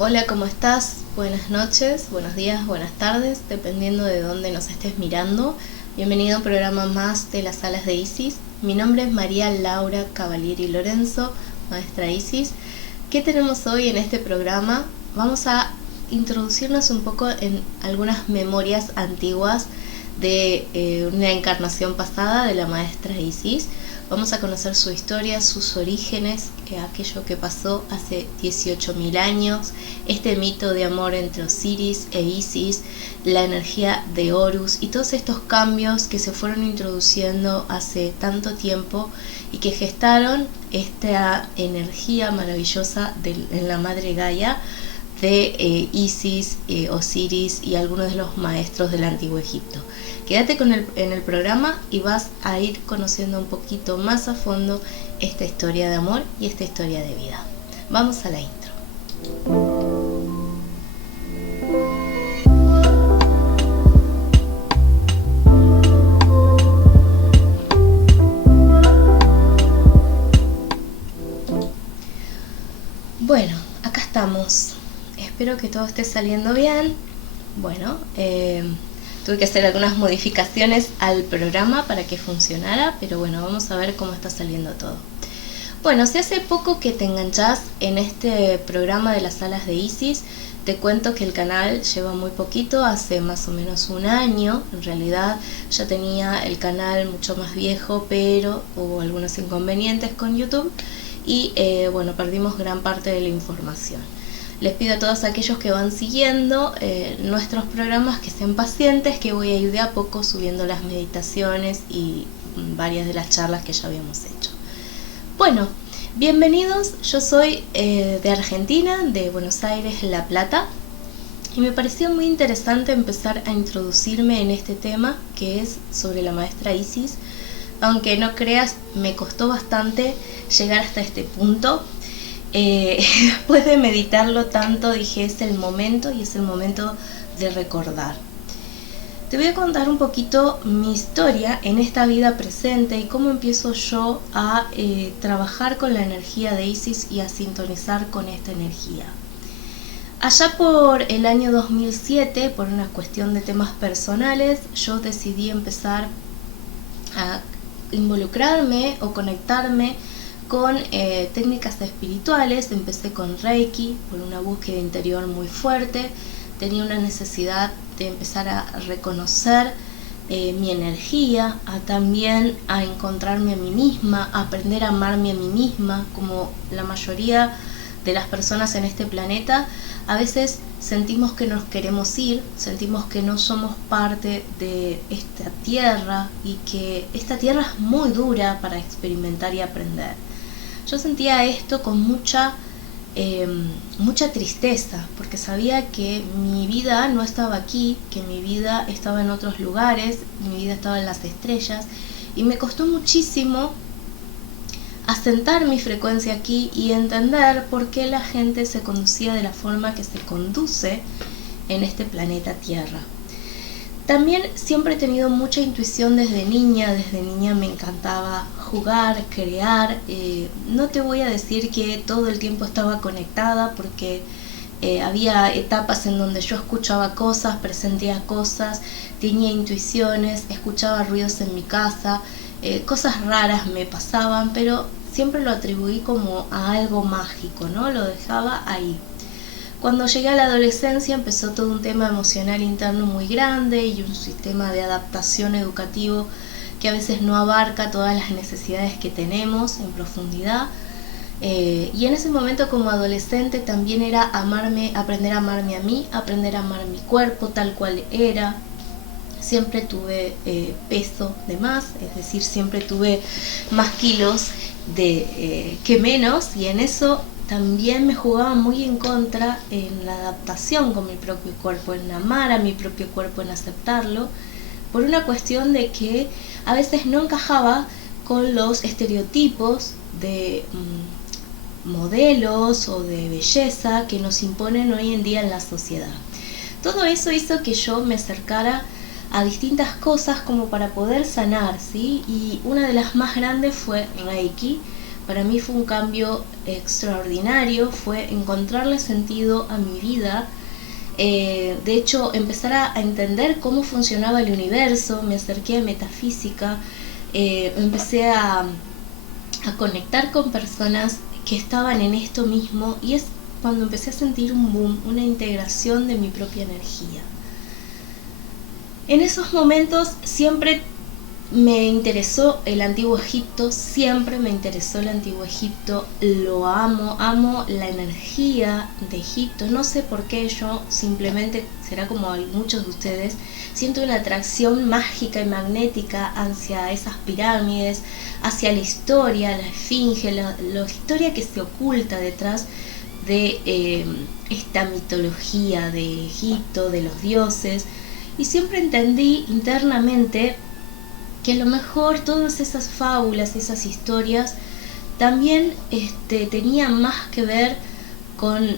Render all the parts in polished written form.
Hola, ¿cómo estás? Buenas noches, buenos días, buenas tardes, dependiendo de dónde nos estés mirando. Bienvenido a un programa más de las salas de Isis. Mi nombre es María Laura Cavalieri Lorenzo, maestra Isis. ¿Qué tenemos hoy en este programa? Vamos a introducirnos un poco en algunas memorias antiguas de una encarnación pasada de la maestra Isis. Vamos a conocer su historia, sus orígenes, aquello que pasó hace 18.000 años, este mito de amor entre Osiris e Isis, la energía de Horus y todos estos cambios que se fueron introduciendo hace tanto tiempo y que gestaron esta energía maravillosa en la madre Gaia de Isis, Osiris y algunos de los maestros del antiguo Egipto. Quédate en el programa y vas a ir conociendo un poquito más a fondo esta historia de amor y esta historia de vida. Vamos a la intro. Bueno, acá estamos. Espero que todo esté saliendo bien. Bueno, tuve que hacer algunas modificaciones al programa para que funcionara, pero bueno, vamos a ver cómo está saliendo todo. Bueno, si hace poco que te enganchás en este programa de las salas de Isis, te cuento que el canal lleva muy poquito, hace más o menos un año. En realidad ya tenía el canal mucho más viejo, pero hubo algunos inconvenientes con YouTube y bueno, perdimos gran parte de la información. Les pido a todos aquellos que van siguiendo nuestros programas que sean pacientes, que voy a ir de a poco subiendo las meditaciones y varias de las charlas que ya habíamos hecho. Bueno, bienvenidos, yo soy de Argentina, de Buenos Aires, La Plata, y me pareció muy interesante empezar a introducirme en este tema que es sobre la maestra Isis. Aunque no creas, me costó bastante llegar hasta este punto. Después de meditarlo tanto dije es el momento y es el momento de recordar. Te voy a contar un poquito mi historia en esta vida presente y cómo empiezo yo a trabajar con la energía de Isis y a sintonizar con esta energía. Allá por el año 2007, por una cuestión de temas personales, yo decidí empezar a involucrarme o conectarme con técnicas espirituales. Empecé con Reiki por una búsqueda interior muy fuerte. Tenía una necesidad de empezar a reconocer mi energía, también a encontrarme a mí misma, a aprender a amarme a mí misma. Como la mayoría de las personas en este planeta, a veces sentimos que nos queremos ir, sentimos que no somos parte de esta tierra y que esta tierra es muy dura para experimentar y aprender. Yo sentía esto con mucha tristeza, porque sabía que mi vida no estaba aquí, que mi vida estaba en otros lugares, mi vida estaba en las estrellas, y me costó muchísimo asentar mi frecuencia aquí y entender por qué la gente se conducía de la forma que se conduce en este planeta Tierra. También siempre he tenido mucha intuición desde niña me encantaba jugar, crear. No te voy a decir que todo el tiempo estaba conectada, porque había etapas en donde yo escuchaba cosas, presentía cosas, tenía intuiciones, escuchaba ruidos en mi casa, cosas raras me pasaban, pero siempre lo atribuí como a algo mágico, ¿no? Lo dejaba ahí. Cuando llegué a la adolescencia empezó todo un tema emocional interno muy grande y un sistema de adaptación educativo que a veces no abarca todas las necesidades que tenemos en profundidad. Y en ese momento como adolescente también era aprender a amarme a mí, aprender a amar mi cuerpo tal cual era. Siempre tuve peso de más, es decir, siempre tuve más kilos que menos, y en eso también me jugaba muy en contra en la adaptación con mi propio cuerpo, en amar a mi propio cuerpo, en aceptarlo, por una cuestión de que a veces no encajaba con los estereotipos de modelos o de belleza que nos imponen hoy en día en la sociedad. Todo eso hizo que yo me acercara a distintas cosas como para poder sanar, ¿sí? Y una de las más grandes fue Reiki, para mí fue un cambio extraordinario, fue encontrarle sentido a mi vida. De hecho, empezar a entender cómo funcionaba el universo, me acerqué a metafísica, empecé a conectar con personas que estaban en esto mismo, y es cuando empecé a sentir un boom, una integración de mi propia energía. En esos momentos siempre me interesó el Antiguo Egipto, siempre me interesó el Antiguo Egipto, lo amo, amo la energía de Egipto, no sé por qué, yo simplemente, será como muchos de ustedes, siento una atracción mágica y magnética hacia esas pirámides, hacia la historia, la esfinge, la historia que se oculta detrás de esta mitología de Egipto, de los dioses, y siempre entendí internamente que a lo mejor todas esas fábulas, esas historias, también tenían más que ver con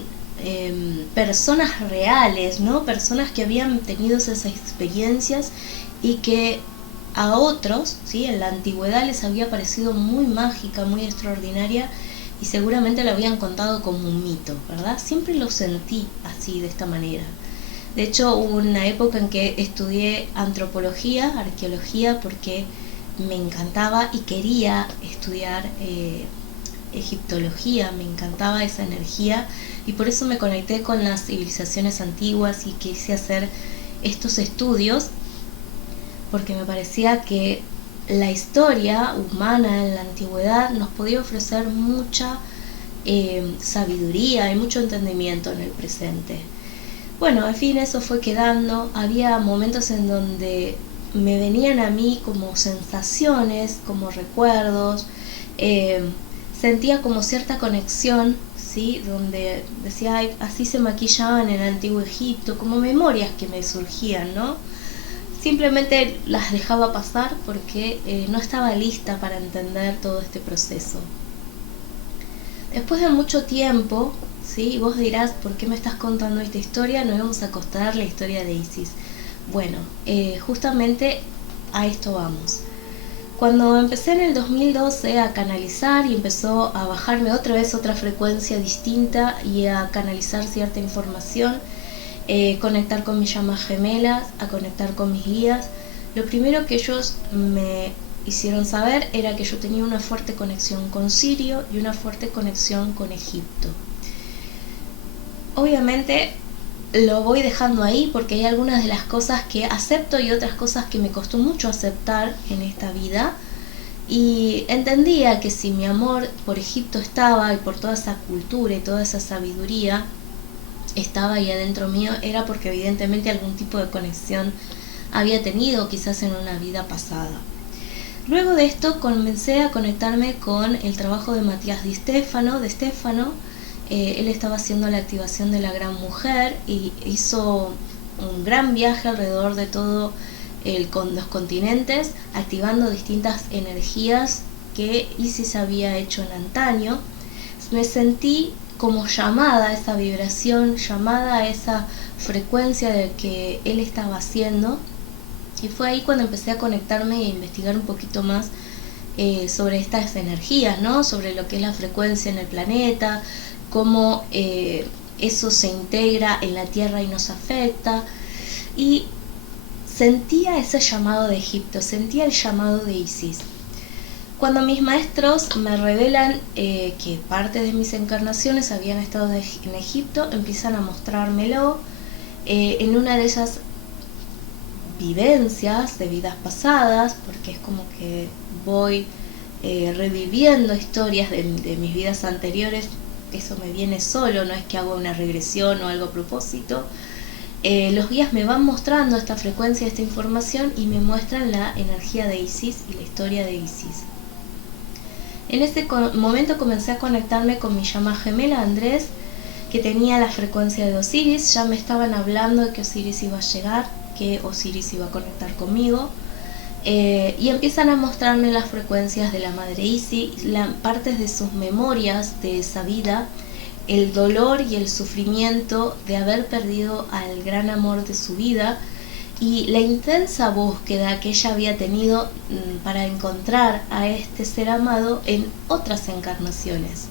personas reales, ¿no? Personas que habían tenido esas experiencias y que a otros, ¿sí?, en la antigüedad les había parecido muy mágica, muy extraordinaria, y seguramente lo habían contado como un mito, ¿verdad? Siempre lo sentí así, de esta manera. De hecho, hubo una época en que estudié antropología, arqueología, porque me encantaba y quería estudiar egiptología, me encantaba esa energía, y por eso me conecté con las civilizaciones antiguas y quise hacer estos estudios, porque me parecía que la historia humana en la antigüedad nos podía ofrecer mucha sabiduría y mucho entendimiento en el presente. Bueno, al fin eso fue quedando. Había momentos en donde me venían a mí como sensaciones, como recuerdos, sentía como cierta conexión, ¿sí?, donde decía, ay, así se maquillaban en el Antiguo Egipto, como memorias que me surgían, ¿no? Simplemente las dejaba pasar porque no estaba lista para entender todo este proceso. Después de mucho tiempo, ¿sí?, vos dirás, ¿por qué me estás contando esta historia? Nos vamos a contar la historia de Isis. Bueno, justamente a esto vamos. Cuando empecé en el 2012 a canalizar y empezó a bajarme otra vez otra frecuencia distinta y a canalizar cierta información, conectar con mis llamas gemelas, a conectar con mis guías, lo primero que ellos me hicieron saber era que yo tenía una fuerte conexión con Sirio y una fuerte conexión con Egipto. Obviamente lo voy dejando ahí porque hay algunas de las cosas que acepto y otras cosas que me costó mucho aceptar en esta vida, y entendía que si mi amor por Egipto estaba, y por toda esa cultura y toda esa sabiduría estaba ahí adentro mío, era porque evidentemente algún tipo de conexión había tenido, quizás en una vida pasada. Luego de esto comencé a conectarme con el trabajo de Matías Di Stefano. Él estaba haciendo la activación de la gran mujer y hizo un gran viaje alrededor de todo los continentes, activando distintas energías que Isis había hecho en antaño. Me sentí como llamada a esa vibración, llamada a esa frecuencia de que él estaba haciendo, y fue ahí cuando empecé a conectarme e investigar un poquito más sobre estas energías, ¿no? Sobre lo que es la frecuencia en el planeta, cómo eso se integra en la Tierra y nos afecta, y sentía ese llamado de Egipto, sentía el llamado de Isis. Cuando mis maestros me revelan que parte de mis encarnaciones habían estado en Egipto, empiezan a mostrármelo en una de esas vivencias de vidas pasadas, porque es como que voy reviviendo historias de mis vidas anteriores. Eso me viene solo, no es que hago una regresión o algo a propósito. Los guías me van mostrando esta frecuencia, esta información, y me muestran la energía de Isis y la historia de Isis. En ese momento comencé a conectarme con mi llama gemela Andrés, que tenía la frecuencia de Osiris. Ya me estaban hablando de que Osiris iba a llegar, que Osiris iba a conectar conmigo, y empiezan a mostrarme las frecuencias de la madre Isis, partes de sus memorias de esa vida, el dolor y el sufrimiento de haber perdido al gran amor de su vida, y la intensa búsqueda que ella había tenido para encontrar a este ser amado en otras encarnaciones.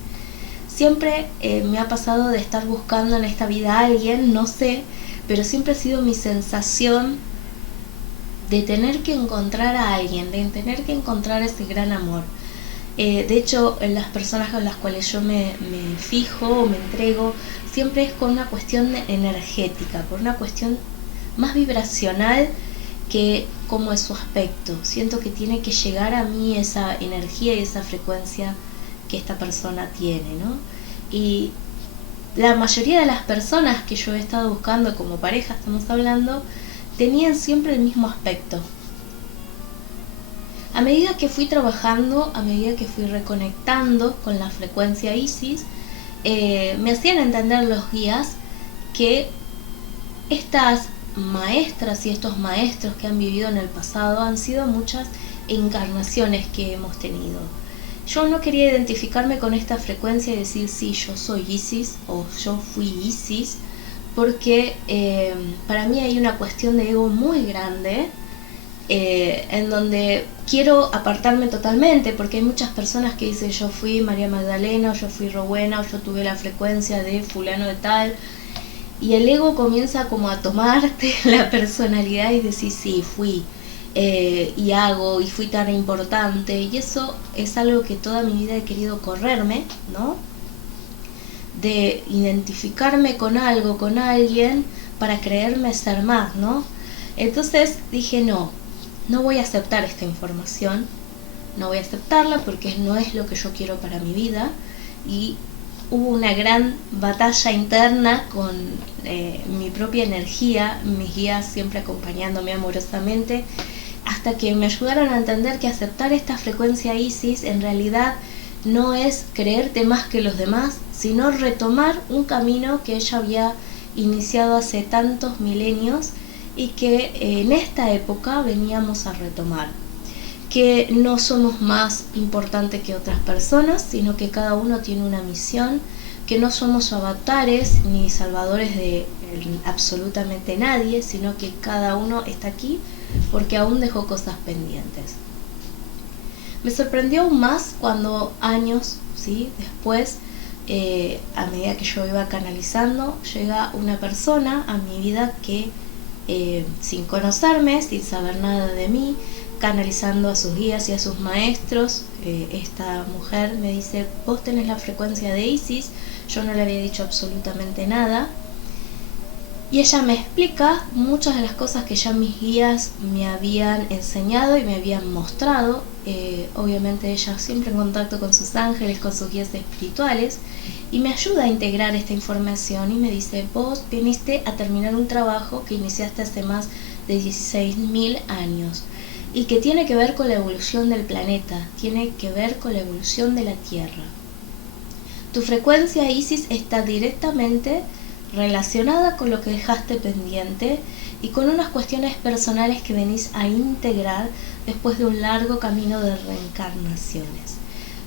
Siempre me ha pasado de estar buscando en esta vida a alguien, no sé, pero siempre ha sido mi sensación de tener que encontrar a alguien, de tener que encontrar ese gran amor. De hecho, en las personas con las cuales yo me fijo o me entrego, siempre es con una cuestión energética, por una cuestión más vibracional que como es su aspecto. Siento que tiene que llegar a mí esa energía y esa frecuencia que esta persona tiene, ¿no? Y la mayoría de las personas que yo he estado buscando como pareja, estamos hablando, tenían siempre el mismo aspecto. A medida que fui trabajando, a medida que fui reconectando con la frecuencia Isis, me hacían entender los guías que estas maestras y estos maestros que han vivido en el pasado han sido muchas encarnaciones que hemos tenido. Yo no quería identificarme con esta frecuencia y decir sí, yo soy Isis o yo fui Isis, porque para mí hay una cuestión de ego muy grande, en donde quiero apartarme totalmente, porque hay muchas personas que dicen yo fui María Magdalena, o yo fui Rowena, o yo tuve la frecuencia de fulano de tal, y el ego comienza como a tomarte la personalidad y decir sí, fui, y hago, y fui tan importante, y eso es algo que toda mi vida he querido correrme, ¿no? De identificarme con algo, con alguien, para creerme ser más, ¿no? Entonces dije no voy a aceptar esta información, no voy a aceptarla porque no es lo que yo quiero para mi vida. Y hubo una gran batalla interna con mi propia energía, mis guías siempre acompañándome amorosamente, hasta que me ayudaron a entender que aceptar esta frecuencia Isis en realidad no es creerte más que los demás, sino retomar un camino que ella había iniciado hace tantos milenios y que en esta época veníamos a retomar. Que no somos más importantes que otras personas, sino que cada uno tiene una misión, que no somos avatares ni salvadores de absolutamente nadie, sino que cada uno está aquí porque aún dejó cosas pendientes. Me sorprendió aún más cuando años, ¿sí?, después, a medida que yo iba canalizando, llega una persona a mi vida que sin conocerme, sin saber nada de mí, canalizando a sus guías y a sus maestros, esta mujer me dice, vos tenés la frecuencia de Isis. Yo no le había dicho absolutamente nada, y ella me explica muchas de las cosas que ya mis guías me habían enseñado y me habían mostrado. Obviamente ella siempre en contacto con sus ángeles, con sus guías espirituales, y me ayuda a integrar esta información y me dice, vos viniste a terminar un trabajo que iniciaste hace más de 16.000 años y que tiene que ver con la evolución del planeta, tiene que ver con la evolución de la Tierra. Tu frecuencia Isis está directamente relacionada con lo que dejaste pendiente y con unas cuestiones personales que venís a integrar después de un largo camino de reencarnaciones.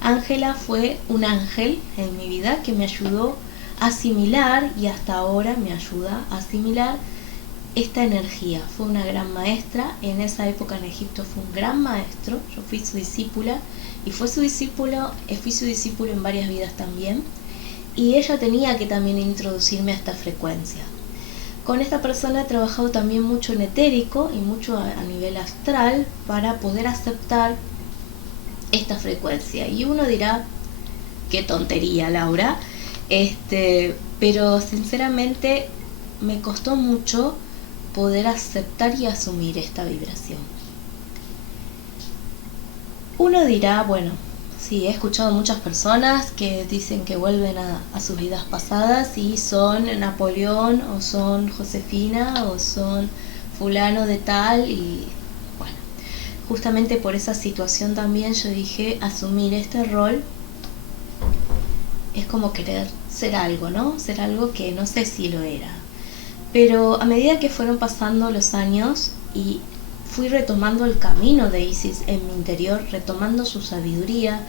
Ángela fue un ángel en mi vida que me ayudó a asimilar, y hasta ahora me ayuda a asimilar esta energía. Fue una gran maestra, en esa época en Egipto fue un gran maestro, yo fui su discípula y fui su discípulo en varias vidas también. Y ella tenía que también introducirme a esta frecuencia. Con esta persona he trabajado también mucho en etérico y mucho a nivel astral para poder aceptar esta frecuencia. Y uno dirá, qué tontería, Laura, pero sinceramente me costó mucho poder aceptar y asumir esta vibración. Uno dirá, bueno, sí, he escuchado muchas personas que dicen que vuelven a sus vidas pasadas y son Napoleón o son Josefina o son fulano de tal, y bueno, justamente por esa situación también yo dije, asumir este rol es como querer ser algo, ¿no? Ser algo que no sé si lo era. Pero a medida que fueron pasando los años y fui retomando el camino de Isis en mi interior, retomando su sabiduría,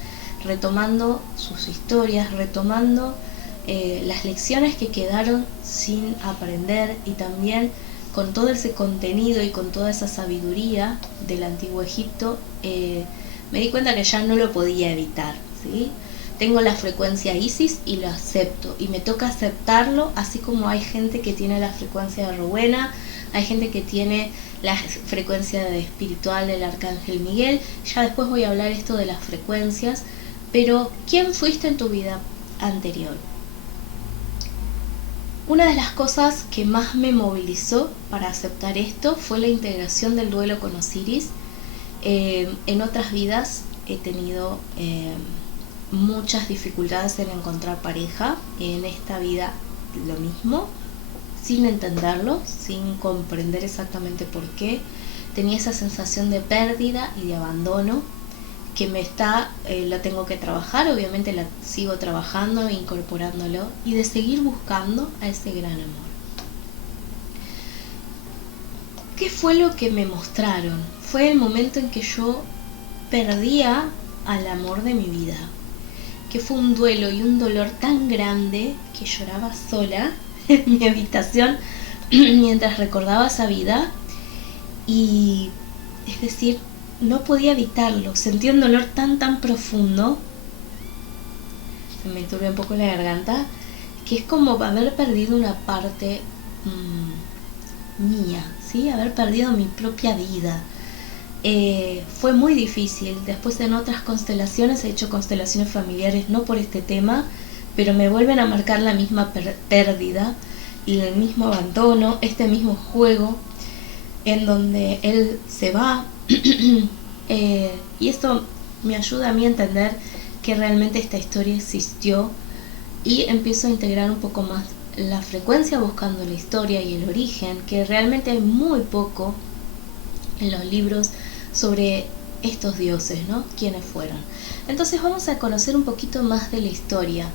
retomando sus historias, retomando las lecciones que quedaron sin aprender, y también con todo ese contenido y con toda esa sabiduría del antiguo Egipto, me di cuenta que ya no lo podía evitar, ¿sí? Tengo la frecuencia Isis y lo acepto, y me toca aceptarlo, así como hay gente que tiene la frecuencia de Rowena, hay gente que tiene la frecuencia espiritual del Arcángel Miguel. Ya después voy a hablar esto de las frecuencias, pero ¿quién fuiste en tu vida anterior? Una de las cosas que más me movilizó para aceptar esto fue la integración del duelo con Osiris. En otras vidas he tenido muchas dificultades en encontrar pareja, en esta vida lo mismo, sin entenderlo, sin comprender exactamente por qué. Tenía esa sensación de pérdida y de abandono que la tengo que trabajar, obviamente la sigo trabajando, incorporándolo, y de seguir buscando a ese gran amor. ¿Qué fue lo que me mostraron? Fue el momento en que yo perdía al amor de mi vida, que fue un duelo y un dolor tan grande que lloraba sola en mi habitación mientras recordaba esa vida, y es decir, no podía evitarlo. Sentí un dolor tan profundo, se me enturbia un poco la garganta, que es como haber perdido una parte mía, ¿sí? Haber perdido mi propia vida. Fue muy difícil. Después en otras constelaciones he hecho constelaciones familiares, no por este tema, pero me vuelven a marcar la misma pérdida y el mismo abandono, este mismo juego en donde él se va. Y esto me ayuda a mí a entender que realmente esta historia existió, y empiezo a integrar un poco más la frecuencia buscando la historia y el origen, que realmente hay muy poco en los libros sobre estos dioses, ¿no? Quiénes fueron. Entonces vamos a conocer un poquito más de la historia,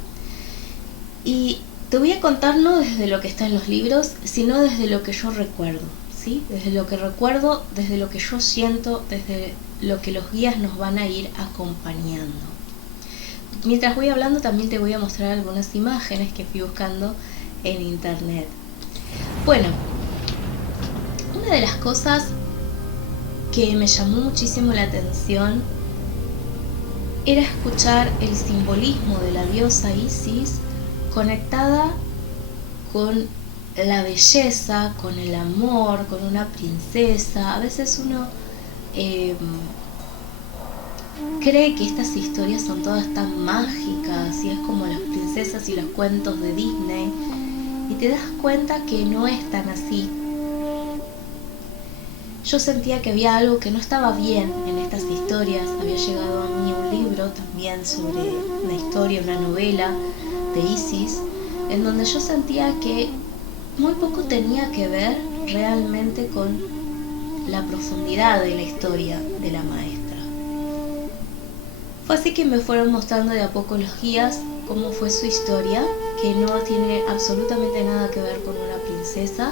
y te voy a contar no desde lo que está en los libros, sino desde lo que yo recuerdo, ¿sí? Desde lo que recuerdo, desde lo que yo siento, desde lo que los guías nos van a ir acompañando. Mientras voy hablando también te voy a mostrar algunas imágenes que fui buscando en internet. Bueno, una de las cosas que me llamó muchísimo la atención era escuchar el simbolismo de la diosa Isis conectada con la belleza, con el amor, con una princesa. A veces uno cree que estas historias son todas tan mágicas y es como las princesas y los cuentos de Disney, y te das cuenta que no es tan así. Yo sentía que había algo que no estaba bien en estas historias. Había llegado a mí un libro también sobre una historia, una novela de Isis, en donde yo sentía que muy poco tenía que ver realmente con la profundidad de la historia de la maestra. Fue así que me fueron mostrando de a poco los guías cómo fue su historia, que no tiene absolutamente nada que ver con una princesa,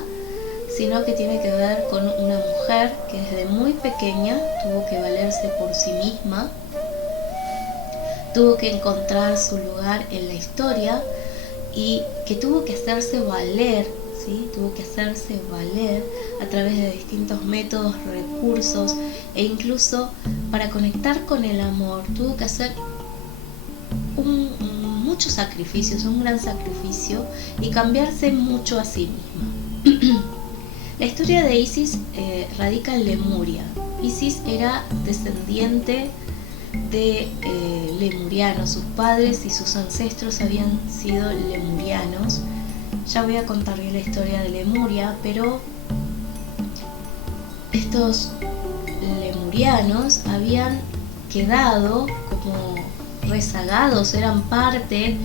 sino que tiene que ver con una mujer que desde muy pequeña tuvo que valerse por sí misma, tuvo que encontrar su lugar en la historia, y que tuvo que hacerse valer, ¿sí? Tuvo que hacerse valer a través de distintos métodos, recursos, e incluso para conectar con el amor tuvo que hacer muchos sacrificios, un gran sacrificio, y cambiarse mucho a sí misma. La historia de Isis radica en Lemuria. Isis era descendiente de lemurianos. Sus padres y sus ancestros habían sido lemurianos. Ya voy a contar bien la historia de Lemuria, pero estos lemurianos habían quedado como rezagados, eran parte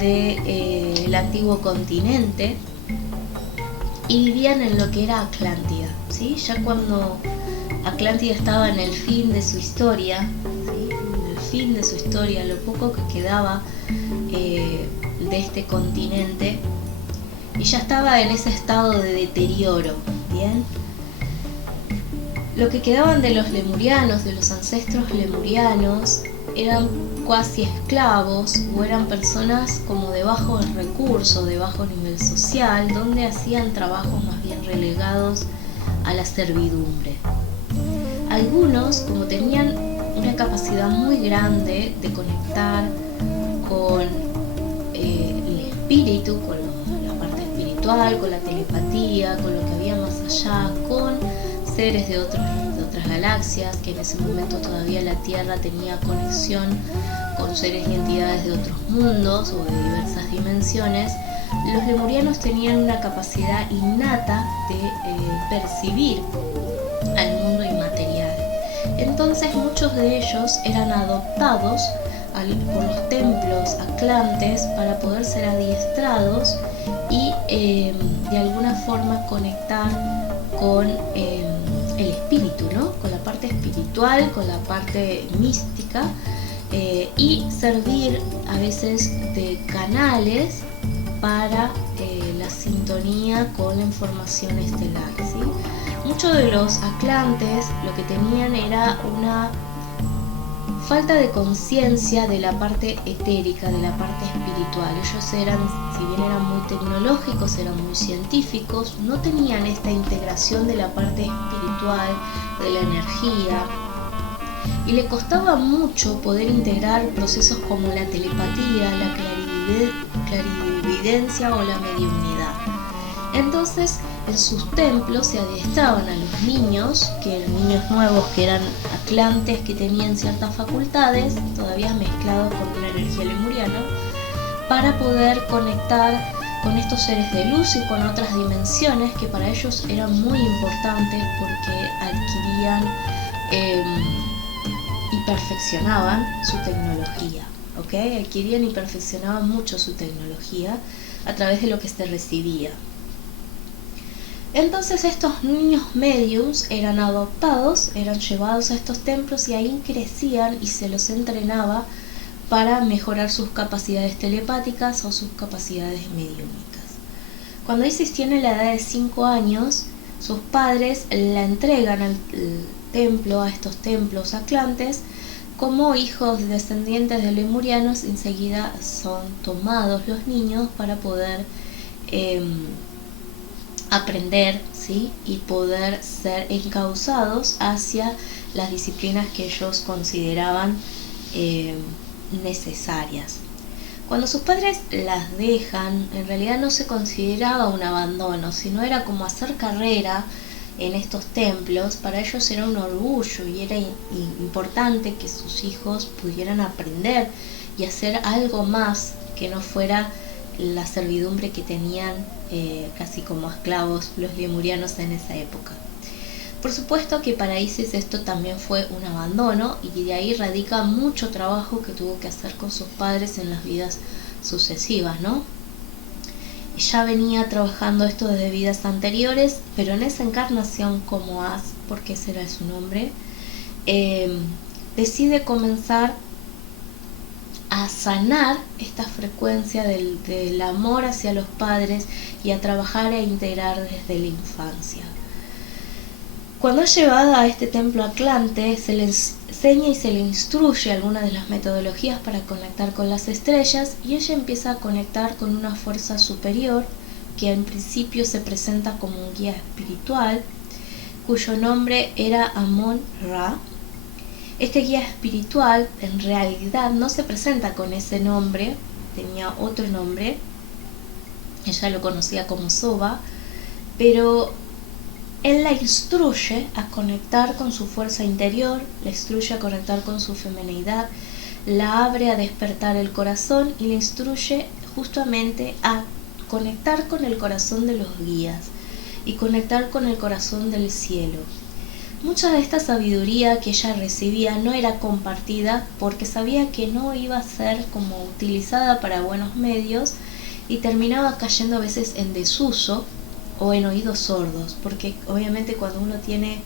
del antiguo continente, y vivían en lo que era Atlántida, ¿sí? Ya cuando Atlántida estaba en el fin de su historia, ¿sí? En el fin de su historia, lo poco que quedaba de este continente, y ya estaba en ese estado de deterioro, ¿bien? Lo que quedaban de los lemurianos, de los ancestros lemurianos, eran cuasi esclavos o eran personas como de bajos recursos, de bajo nivel social, donde hacían trabajos más bien relegados a la servidumbre. Algunos, como tenían una capacidad muy grande de conectar con el espíritu, con la parte espiritual, con la telepatía, con lo que había más allá, con seres de otras galaxias, que en ese momento todavía la Tierra tenía conexión con seres y entidades de otros mundos o de diversas dimensiones, los lemurianos tenían una capacidad innata de percibir al mundo inmaterial. Entonces muchos de ellos eran adoptados por los templos atlantes para poder ser adiestrados y de alguna forma conectar con el espíritu, ¿no? Con la parte espiritual, con la parte mística, y servir a veces de canales para la sintonía con la información estelar, ¿sí? Muchos de los atlantes lo que tenían era una falta de conciencia de la parte etérica, de la parte espiritual. Ellos eran, si bien eran muy tecnológicos, eran muy científicos, no tenían esta integración de la parte espiritual, de la energía, y le costaba mucho poder integrar procesos como la telepatía, la clarividencia o la mediunidad. Entonces, en sus templos se adiestraban a los niños, que eran niños nuevos, que eran atlantes, que tenían ciertas facultades, todavía mezclados con una energía lemuriana, para poder conectar con estos seres de luz y con otras dimensiones que para ellos eran muy importantes porque adquirían y perfeccionaban su tecnología, ¿ok? Adquirían y perfeccionaban mucho su tecnología a través de lo que se recibía. Entonces estos niños mediums eran adoptados, eran llevados a estos templos y ahí crecían y se los entrenaba para mejorar sus capacidades telepáticas o sus capacidades mediúmicas. Cuando Isis tiene la edad de 5 años, sus padres la entregan al templo, a estos templos atlantes, como hijos descendientes de lemurianos. Enseguida son tomados los niños para poder aprender, ¿sí? Y poder ser encauzados hacia las disciplinas que ellos consideraban necesarias. Cuando sus padres las dejan, en realidad no se consideraba un abandono, sino era como hacer carrera en estos templos. Para ellos era un orgullo y era importante que sus hijos pudieran aprender y hacer algo más que no fuera la servidumbre que tenían casi como esclavos los lemurianos en esa época. Por supuesto que para Isis esto también fue un abandono y de ahí radica mucho trabajo que tuvo que hacer con sus padres en las vidas sucesivas, ¿no? Ya venía trabajando esto desde vidas anteriores, pero en esa encarnación como As, porque ese era su nombre, decide comenzar a sanar esta frecuencia del amor hacia los padres y a trabajar e integrar desde la infancia. Cuando es llevada a este templo atlante, se le enseña y se le instruye algunas de las metodologías para conectar con las estrellas y ella empieza a conectar con una fuerza superior que en principio se presenta como un guía espiritual, cuyo nombre era Amon-Ra. Este guía espiritual en realidad no se presenta con ese nombre, tenía otro nombre, ella lo conocía como Soba, pero él la instruye a conectar con su fuerza interior, la instruye a conectar con su feminidad, la abre a despertar el corazón y la instruye justamente a conectar con el corazón de los guías y conectar con el corazón del cielo. Mucha de esta sabiduría que ella recibía no era compartida porque sabía que no iba a ser como utilizada para buenos medios y terminaba cayendo a veces en desuso o en oídos sordos, porque obviamente cuando uno tiene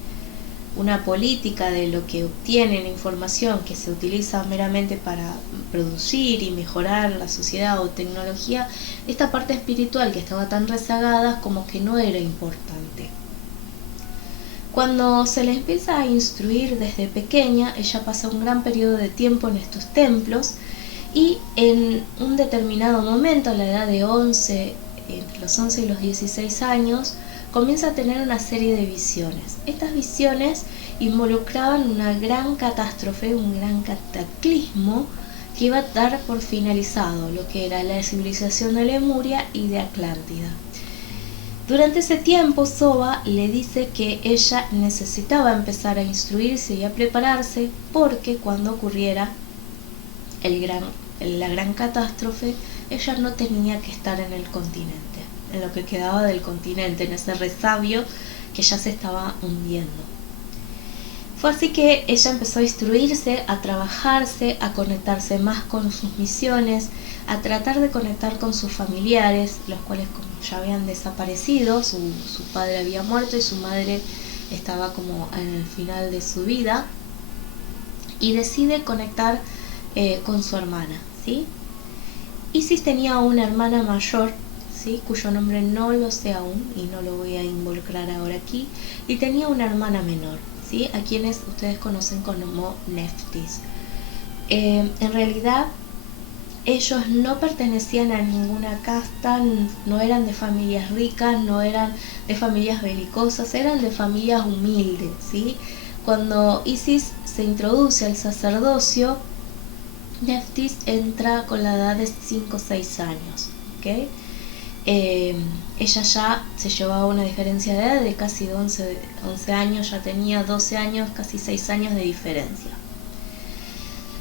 una política de lo que obtiene la información que se utiliza meramente para producir y mejorar la sociedad o tecnología, esta parte espiritual que estaba tan rezagada como que no era importante. Cuando se le empieza a instruir desde pequeña, ella pasa un gran periodo de tiempo en estos templos y en un determinado momento, a la edad de 11, entre los 11 y los 16 años, comienza a tener una serie de visiones. Estas visiones involucraban una gran catástrofe, un gran cataclismo que iba a dar por finalizado lo que era la civilización de Lemuria y de Atlántida. Durante ese tiempo, Soba le dice que ella necesitaba empezar a instruirse y a prepararse porque cuando ocurriera la gran catástrofe, ella no tenía que estar en el continente, en lo que quedaba del continente, en ese resabio que ya se estaba hundiendo. Fue así que ella empezó a instruirse, a trabajarse, a conectarse más con sus misiones, a tratar de conectar con sus familiares, los cuales ya habían desaparecido, su padre había muerto y su madre estaba como en el final de su vida, y decide conectar con su hermana, ¿sí? Isis tenía una hermana mayor, ¿sí?, cuyo nombre no lo sé aún y no lo voy a involucrar ahora aquí, y tenía una hermana menor, ¿sí?, a quienes ustedes conocen como Neftis. En realidad ellos no pertenecían a ninguna casta, no eran de familias ricas, no eran de familias belicosas, eran de familias humildes, ¿sí? Cuando Isis se introduce al sacerdocio, Neftis entra con la edad de 5 o 6 años, ¿okay? Ella ya se llevaba una diferencia de edad de casi 11 años, ya tenía 12 años, casi 6 años de diferencia.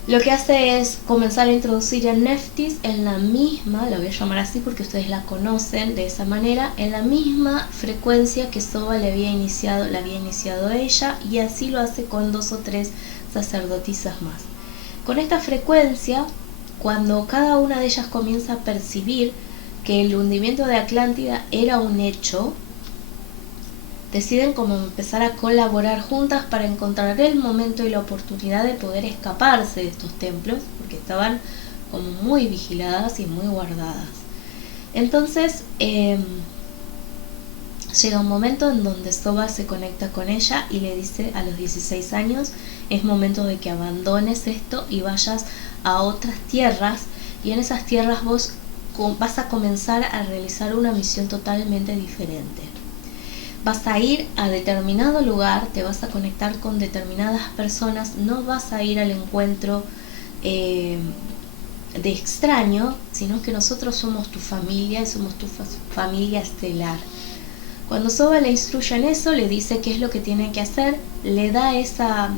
Lo que hace es comenzar a introducir a Neftis en la misma, la voy a llamar así porque ustedes la conocen de esa manera, en la misma frecuencia que Soba la había iniciado ella, y así lo hace con 2 o 3 sacerdotisas más. Con esta frecuencia, cuando cada una de ellas comienza a percibir que el hundimiento de Atlántida era un hecho, deciden como empezar a colaborar juntas para encontrar el momento y la oportunidad de poder escaparse de estos templos, porque estaban como muy vigiladas y muy guardadas. Entonces llega un momento en donde Soba se conecta con ella y le dice a los 16 años, es momento de que abandones esto y vayas a otras tierras, y en esas tierras vos vas a comenzar a realizar una misión totalmente diferente. Vas a ir a determinado lugar, te vas a conectar con determinadas personas, no vas a ir al encuentro de extraño, sino que nosotros somos tu familia y somos tu familia estelar. Cuando Soba le instruye en eso, le dice qué es lo que tiene que hacer, le da esa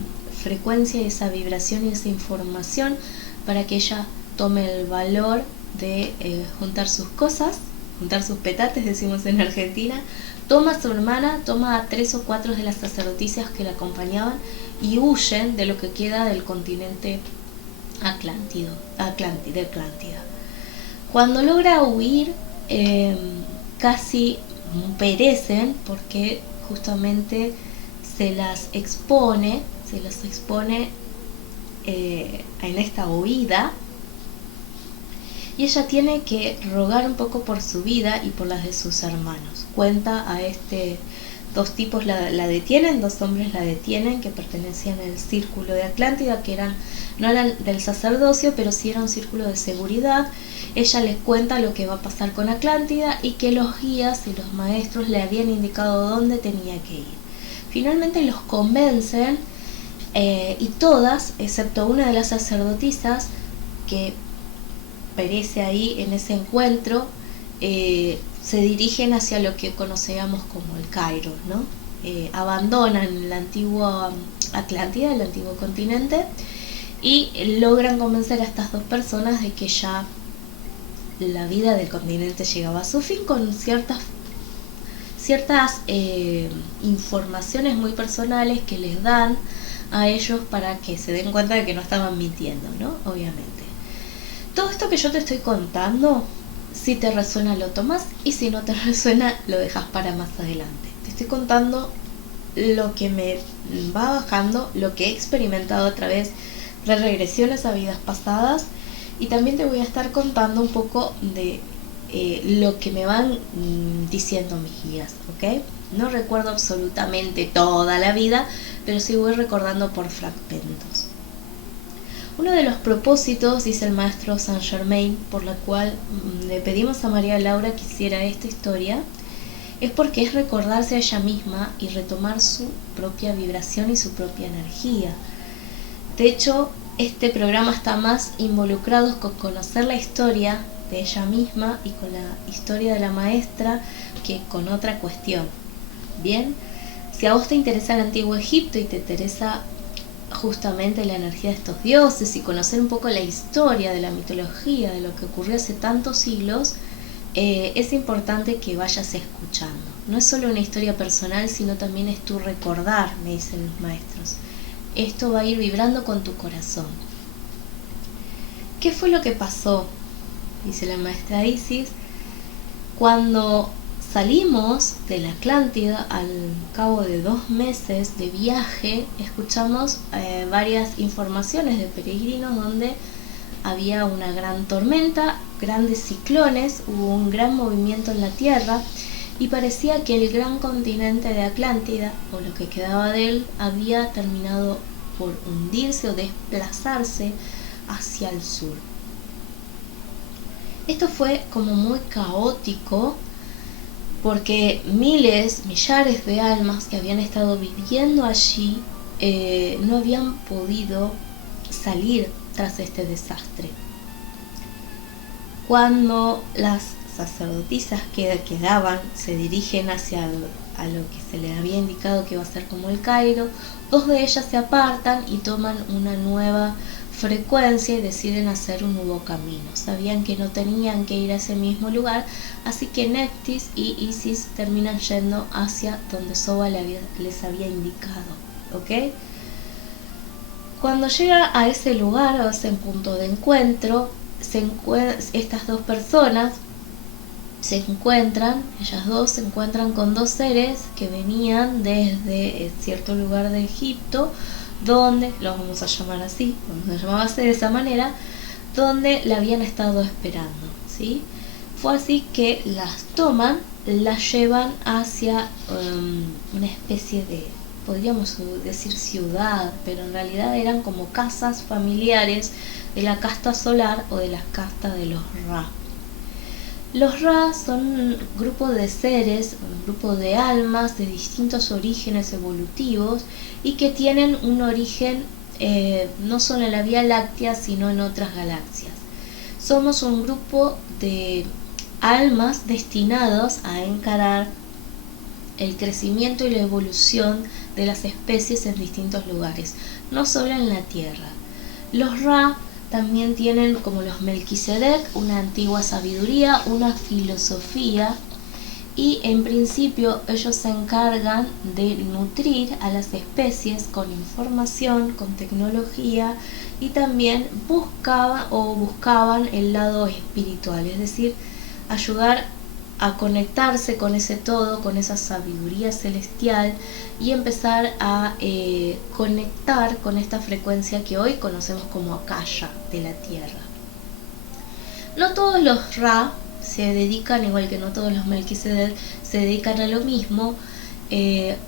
frecuencia, esa vibración y esa información para que ella tome el valor de juntar sus cosas, juntar sus petates, decimos en Argentina, toma a su hermana, toma a 3 o 4 de las sacerdotisas que la acompañaban y huyen de lo que queda del continente de Atlántida. Cuando logra huir, casi perecen porque justamente se las expone en esta huida, y ella tiene que rogar un poco por su vida y por las de sus hermanos. Cuenta a dos tipos la detienen, 2 hombres la detienen que pertenecían al círculo de Atlántida, que no eran del sacerdocio, pero sí era un círculo de seguridad. Ella les cuenta lo que va a pasar con Atlántida y que los guías y los maestros le habían indicado dónde tenía que ir. Finalmente los convencen y todas, excepto una de las sacerdotisas que perece ahí en ese encuentro, se dirigen hacia lo que conocíamos como el Cairo, ¿no? Abandonan la antigua Atlántida, el antiguo continente, y logran convencer a estas 2 personas de que ya la vida del continente llegaba a su fin, con ciertas informaciones muy personales que les dan a ellos para que se den cuenta de que no estaban mintiendo, ¿no? Obviamente. Todo esto que yo te estoy contando, si te resuena lo tomas, y si no te resuena lo dejas para más adelante. Te estoy contando lo que me va bajando, lo que he experimentado a través de regresiones a vidas pasadas, y también te voy a estar contando un poco de lo que me van diciendo mis guías, ¿ok? No recuerdo absolutamente toda la vida, pero sí voy recordando por fragmentos. Uno de los propósitos, dice el maestro Saint Germain, por la cual le pedimos a María Laura que hiciera esta historia, es porque es recordarse a ella misma y retomar su propia vibración y su propia energía. De hecho, este programa está más involucrado con conocer la historia de ella misma y con la historia de la maestra que con otra cuestión. Bien, si a vos te interesa el Antiguo Egipto y te interesa justamente la energía de estos dioses y conocer un poco la historia de la mitología, de lo que ocurrió hace tantos siglos, es importante que vayas escuchando. No es solo una historia personal, sino también es tu recordar, me dicen los maestros. Esto va a ir vibrando con tu corazón. ¿Qué fue lo que pasó? Dice la maestra Isis. Cuando salimos de la Atlántida, al cabo de 2 meses de viaje, escuchamos varias informaciones de peregrinos donde había una gran tormenta, grandes ciclones, hubo un gran movimiento en la Tierra y parecía que el gran continente de Atlántida, o lo que quedaba de él, había terminado por hundirse o desplazarse hacia el sur. Esto fue como muy caótico porque millares de almas que habían estado viviendo allí no habían podido salir tras este desastre. Cuando las sacerdotisas que quedaban se dirigen hacia a lo que se les había indicado que iba a ser como el Cairo, 2 de ellas se apartan y toman una nueva frecuencia y deciden hacer un nuevo camino. Sabían que no tenían que ir a ese mismo lugar, así que Neftis y Isis terminan yendo hacia donde Soba les había indicado, ¿ok? Cuando llega a ese lugar, o a ese punto de encuentro, estas 2 personas ellas dos se encuentran con 2 seres que venían desde cierto lugar de Egipto, donde, los vamos a llamar así, vamos a llamarse de esa manera, donde la habían estado esperando, ¿sí? Fue así que las toman, las llevan hacia una especie de, podríamos decir ciudad, pero en realidad eran como casas familiares de la casta solar o de la casta de los Ra. Los Ra son un grupo de seres, un grupo de almas de distintos orígenes evolutivos y que tienen un origen no solo en la Vía Láctea, sino en otras galaxias. Somos un grupo de almas destinados a encarar el crecimiento y la evolución de las especies en distintos lugares, no solo en la Tierra. Los Ra también tienen, como los Melquisedec, una antigua sabiduría, una filosofía, y en principio ellos se encargan de nutrir a las especies con información, con tecnología, y también buscaban el lado espiritual, es decir, ayudar a conectarse con ese todo, con esa sabiduría celestial y empezar a conectar con esta frecuencia que hoy conocemos como Akasha de la Tierra. No todos los Ra se dedican, igual que no todos los Melquisedec, se dedican a lo mismo.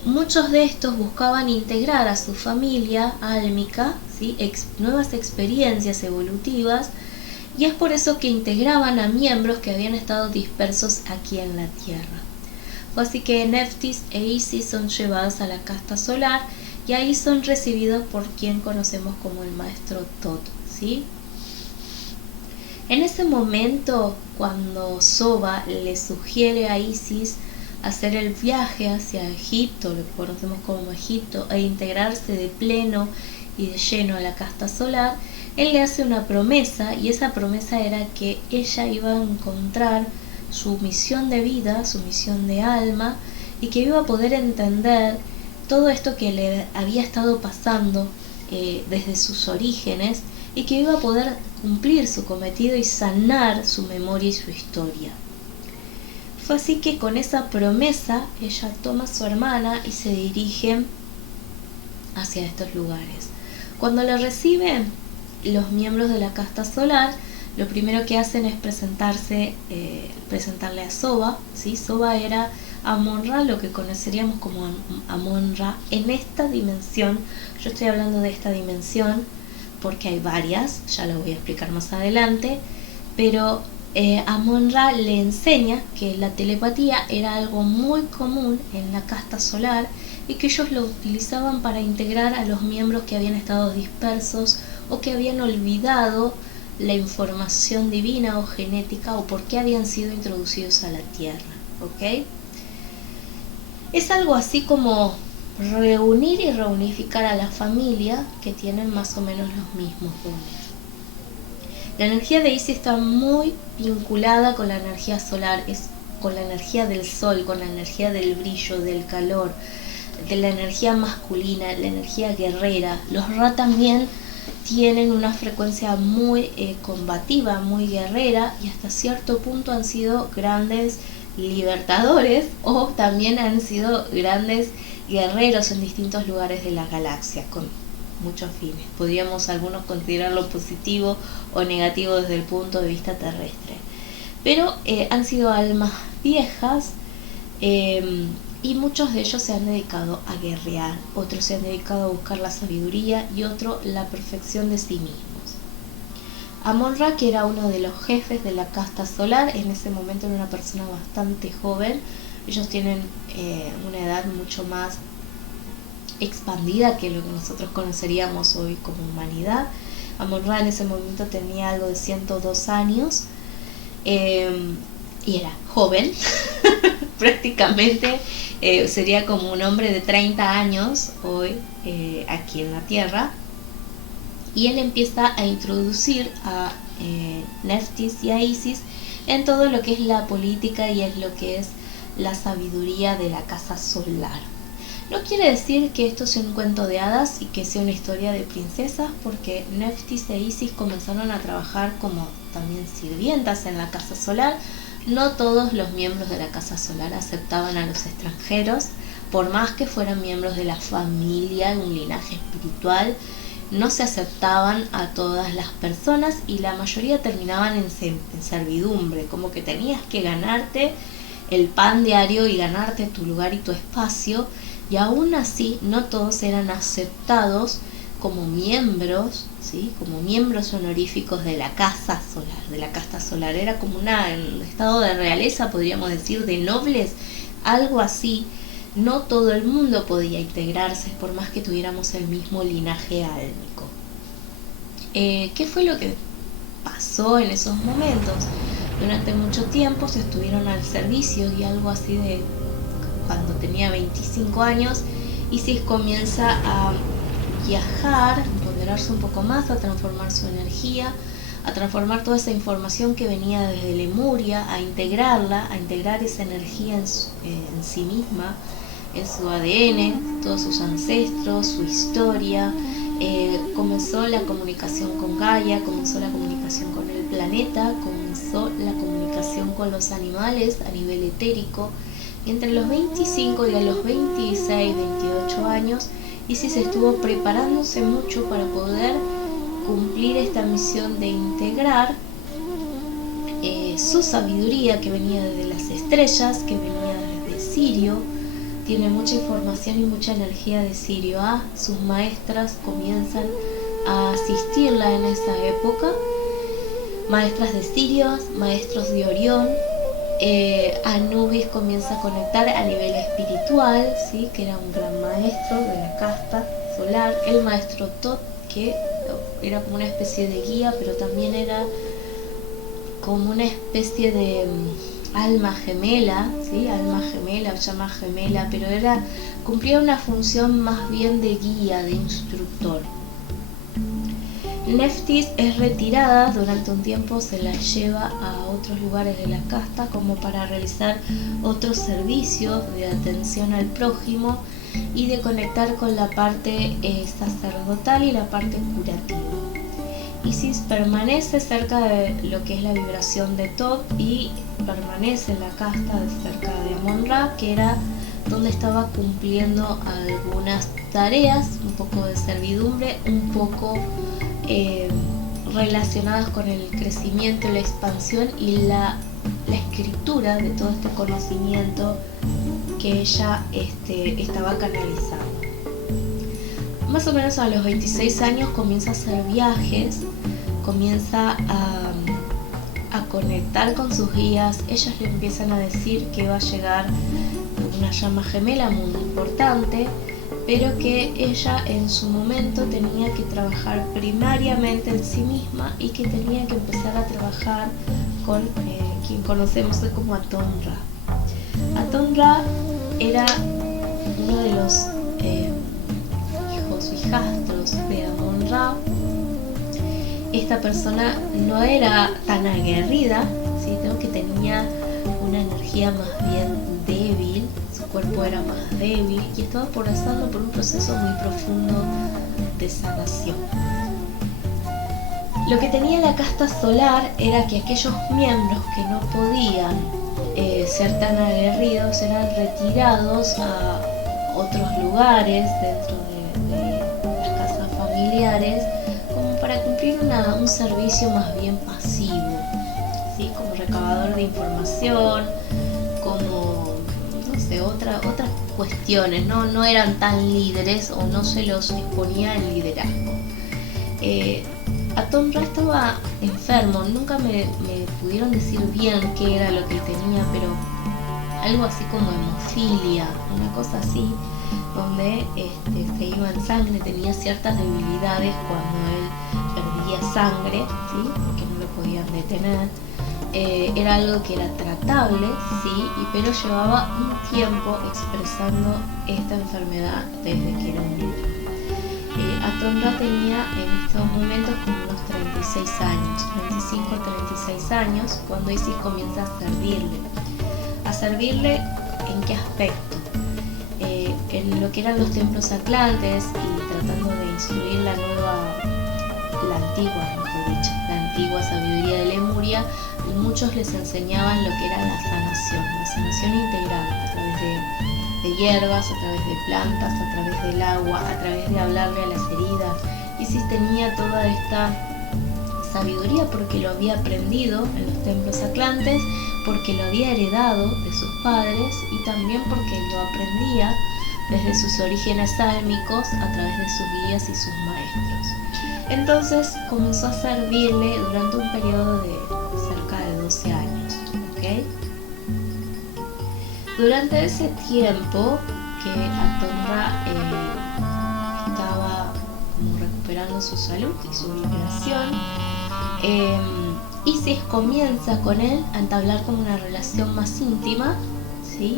Muchos de estos buscaban integrar a su familia álmica, ¿sí? Nuevas experiencias evolutivas, y es por eso que integraban a miembros que habían estado dispersos aquí en la Tierra. Fue así que Neftis e Isis son llevadas a la casta solar y ahí son recibidos por quien conocemos como el maestro Thoth, ¿sí? En ese momento, cuando Soba le sugiere a Isis hacer el viaje hacia Egipto, lo que conocemos como Egipto, e integrarse de pleno y de lleno a la casta solar, él le hace una promesa, y esa promesa era que ella iba a encontrar su misión de vida, su misión de alma, y que iba a poder entender todo esto que le había estado pasando desde sus orígenes, y que iba a poder cumplir su cometido y sanar su memoria y su historia. Fue así que con esa promesa ella toma a su hermana y se dirige hacia estos lugares. Cuando la reciben los miembros de la casta solar, lo primero que hacen es presentarle a Soba, ¿sí? Soba era Amon-Ra, lo que conoceríamos como Amon-Ra en esta dimensión. Yo estoy hablando de esta dimensión porque hay varias, ya lo voy a explicar más adelante, pero Amon-Ra le enseña que la telepatía era algo muy común en la casta solar y que ellos lo utilizaban para integrar a los miembros que habían estado dispersos o que habían olvidado la información divina o genética o por qué habían sido introducidos a la Tierra, ¿ok? Es algo así como reunir y reunificar a la familia que tienen más o menos los mismos dones. La energía de Isis está muy vinculada con la energía solar, es con la energía del sol, con la energía del brillo, del calor, de la energía masculina, la energía guerrera. Los Ra también tienen una frecuencia muy combativa, muy guerrera, y hasta cierto punto han sido grandes libertadores o también han sido grandes guerreros en distintos lugares de la galaxia con muchos fines. Podríamos algunos considerarlo positivo o negativo desde el punto de vista terrestre, pero han sido almas viejas, y muchos de ellos se han dedicado a guerrear, otros se han dedicado a buscar la sabiduría y otros la perfección de sí mismos. Amon-Ra, que era uno de los jefes de la casta solar, en ese momento era una persona bastante joven. Ellos tienen una edad mucho más expandida que lo que nosotros conoceríamos hoy como humanidad. Amon-Ra en ese momento tenía algo de 102 años y era joven. Prácticamente sería como un hombre de 30 años hoy aquí en la Tierra. Y él empieza a introducir a Nephthys y a Isis en todo lo que es la política y es lo que es la sabiduría de la casa solar. No quiere decir que esto sea un cuento de hadas y que sea una historia de princesas, porque Nephthys e Isis comenzaron a trabajar como también sirvientas en la casa solar. No todos los miembros de la casa solar aceptaban a los extranjeros, por más que fueran miembros de la familia, un linaje espiritual. No se aceptaban a todas las personas y la mayoría terminaban en servidumbre, como que tenías que ganarte el pan diario y ganarte tu lugar y tu espacio, y aún así no todos eran aceptados como miembros, ¿sí? Como miembros honoríficos de la casa solar, de la casta solar. Era como un estado de realeza, podríamos decir, de nobles, algo así. No todo el mundo podía integrarse por más que tuviéramos el mismo linaje álmico. ¿Qué fue lo que pasó en esos momentos? Durante mucho tiempo se estuvieron al servicio y algo así de cuando tenía 25 años, Isis comienza a viajar, a empoderarse un poco más, a transformar su energía, a transformar toda esa información que venía desde Lemuria, a integrarla, a integrar esa energía en sí misma, en su ADN, todos sus ancestros, su historia. Comenzó la comunicación con Gaia, comenzó la comunicación con el planeta, comenzó la comunicación con los animales a nivel etérico. Y entre los 25 y a los 26, 28 años, Isis estuvo preparándose mucho para poder cumplir esta misión de integrar su sabiduría que venía desde las estrellas, que venía desde Sirio. Tiene mucha información y mucha energía de Sirio. Sus maestras comienzan a asistirla en esa época, maestras de Sirio, maestros de Orión. Anubis comienza a conectar a nivel espiritual, ¿sí? Que era un gran maestro de la casta solar. El maestro Tot, que era como una especie de guía, pero también era como una especie de alma gemela, ¿sí? Alma gemela, llama gemela, pero cumplía una función más bien de guía, de instructor. Nephthys es retirada durante un tiempo, se la lleva a otros lugares de la casta como para realizar otros servicios de atención al prójimo y de conectar con la parte sacerdotal y la parte curativa. Isis permanece cerca de lo que es la vibración de Thoth y permanece en la casta cerca de Amon-Ra, que era donde estaba cumpliendo algunas tareas, un poco de servidumbre, un poco relacionadas con el crecimiento, la expansión y la escritura de todo este conocimiento que ella estaba canalizando. Más o menos a los 26 años comienza a hacer viajes, comienza a conectar con sus guías. Ellos le empiezan a decir que va a llegar una llama gemela muy importante, pero que ella en su momento tenía que trabajar primariamente en sí misma y que tenía que empezar a trabajar con quien conocemos hoy como Aton-Ra. Aton-Ra era uno de los hijos o hijastros de Amon-Ra. Esta persona no era tan aguerrida, sino que tenía una energía más bien débil, su cuerpo era más débil y estaba pasando por un proceso muy profundo de sanación. Lo que tenía la casta solar era que aquellos miembros que no podían ser tan aguerridos eran retirados a otros lugares dentro de las casas familiares como para cumplir un servicio más bien pasivo, ¿sí? Como recabador de información, como no sé, otras cuestiones, no eran tan líderes o no se los exponía el liderazgo. Aton-Ra estaba enfermo, nunca me pudieron decir bien qué era lo que él tenía, pero algo así como hemofilia, una cosa así, donde se iba en sangre, tenía ciertas debilidades cuando él perdía sangre, ¿sí? Porque no lo podían detener. Era algo que era tratable, ¿sí? Pero llevaba un tiempo expresando esta enfermedad desde que era un niño. Aton-Ra tenía en estos momentos como unos 36 años, 25 o 36 años, cuando Isis comienza a servirle. ¿A servirle en qué aspecto? En lo que eran los templos atlantes y tratando de instruir la antigua sabiduría de Lemuria, y muchos les enseñaban lo que era la sanación integral, a través de hierbas, a través de plantas, a través del agua, a través de hablarle a las heridas. Isis tenía toda esta sabiduría porque lo había aprendido en los templos atlantes, porque lo había heredado de sus padres y también porque lo aprendía desde sus orígenes sálmicos a través de sus guías y sus maestros. Entonces comenzó a servirle durante un periodo de cerca de 12 años, ¿ok? Durante ese tiempo que Aton-Ra estaba como recuperando su salud y su liberación, Isis comienza con él a entablar como una relación más íntima, ¿sí?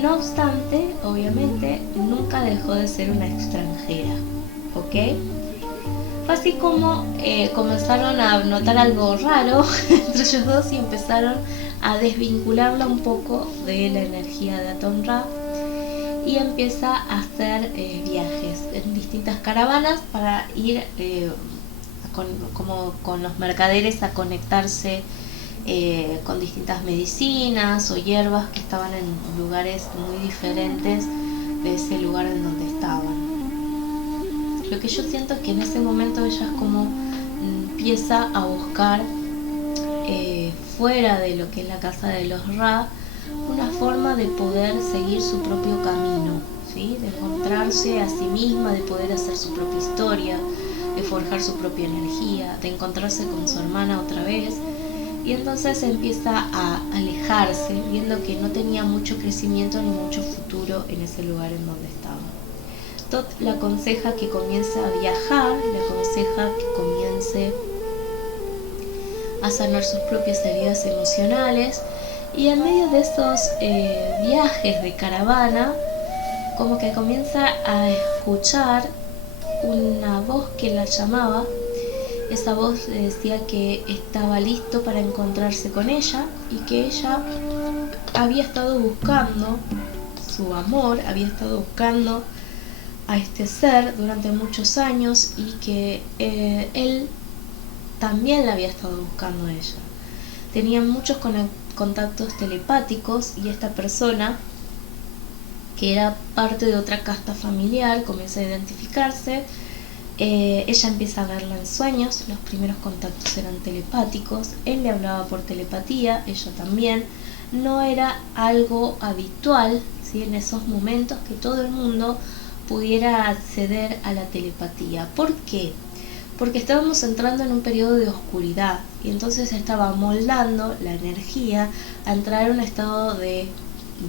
No obstante, obviamente, nunca dejó de ser una extranjera, ¿ok? Fue así como comenzaron a notar algo raro entre ellos dos y empezaron a desvincularla un poco de la energía de Aton-Ra y empieza a hacer viajes en distintas caravanas para ir con los mercaderes a conectarse con distintas medicinas o hierbas que estaban en lugares muy diferentes de ese lugar en donde estaban. Lo que yo siento es que en ese momento ella es como empieza a buscar fuera de lo que es la casa de los Ra una forma de poder seguir su propio camino, ¿sí? De encontrarse a sí misma, de poder hacer su propia historia, de forjar su propia energía, de encontrarse con su hermana otra vez. Y entonces empieza a alejarse, viendo que no tenía mucho crecimiento ni mucho futuro en ese lugar en donde estaba. Tot le aconseja que comience a viajar, le aconseja que comience a sanar sus propias heridas emocionales, y en medio de esos viajes de caravana, como que comienza a escuchar una voz que la llamaba. Esa voz le decía que estaba listo para encontrarse con ella y que ella había estado buscando su amor, había estado buscando a este ser durante muchos años y que él también la había estado buscando a ella. Tenían muchos contactos telepáticos y esta persona, que era parte de otra casta familiar, comienza a identificarse Ella empieza a verla en sueños, los primeros contactos eran telepáticos, él le hablaba por telepatía, ella también. No era algo habitual, ¿sí?, en esos momentos que todo el mundo pudiera acceder a la telepatía. ¿Por qué? Porque estábamos entrando en un periodo de oscuridad y entonces estaba moldando la energía a entrar en un estado de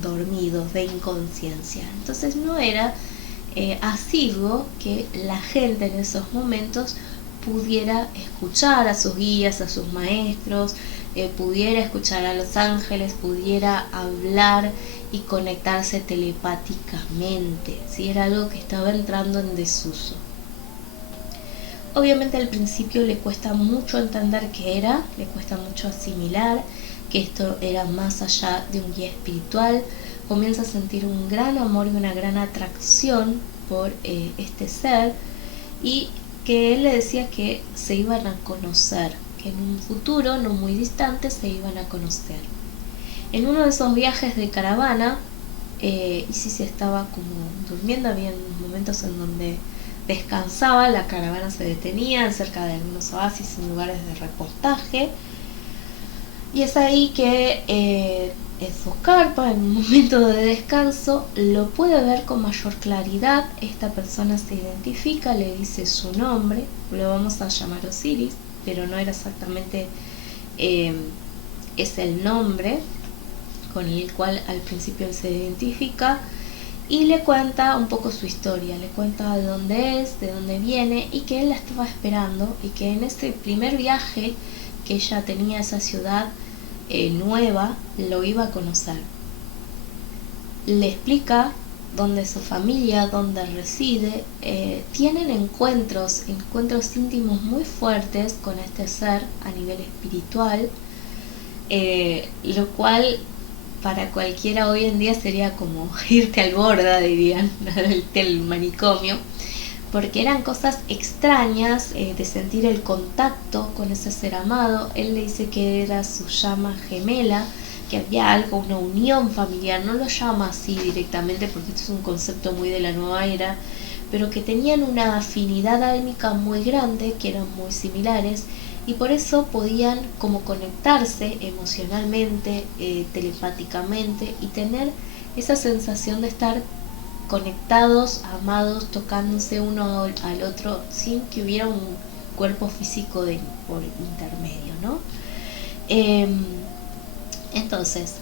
dormidos, de inconsciencia. Entonces no era asiduo que la gente en esos momentos pudiera escuchar a sus guías, a sus maestros, pudiera escuchar a los ángeles, pudiera hablar y conectarse telepáticamente, ¿sí? Era algo que estaba entrando en desuso. Obviamente al principio le cuesta mucho entender qué era, le cuesta mucho asimilar que esto era más allá de un guía espiritual. Comienza a sentir un gran amor y una gran atracción por este ser, y que él le decía que se iban a conocer, que en un futuro no muy distante se iban a conocer. En uno de esos viajes de caravana, Isis estaba como durmiendo, había momentos en donde descansaba, la caravana se detenía cerca de algunos oasis en lugares de repostaje, y es ahí que en sus carpas, en un momento de descanso, lo puede ver con mayor claridad. Esta persona se identifica, le dice su nombre, lo vamos a llamar Osiris, pero no era exactamente es el nombre con el cual al principio él se identifica, y le cuenta un poco su historia, le cuenta de dónde es, de dónde viene, y que él la estaba esperando, y que en ese primer viaje que ella tenía a esa ciudad nueva, lo iba a conocer. Le explica dónde es su familia, dónde reside. Tienen encuentros íntimos muy fuertes con este ser a nivel espiritual, lo cual para cualquiera hoy en día sería como irte al borde, dirían, del manicomio, porque eran cosas extrañas, de sentir el contacto con ese ser amado. Él le dice que era su llama gemela, que había algo, una unión familiar, no lo llama así directamente porque esto es un concepto muy de la nueva era, pero que tenían una afinidad álmica muy grande, que eran muy similares, y por eso podían como conectarse emocionalmente, telepáticamente, y tener esa sensación de estar conectados, amados, tocándose uno al otro sin que hubiera un cuerpo físico por intermedio, ¿no? Entonces,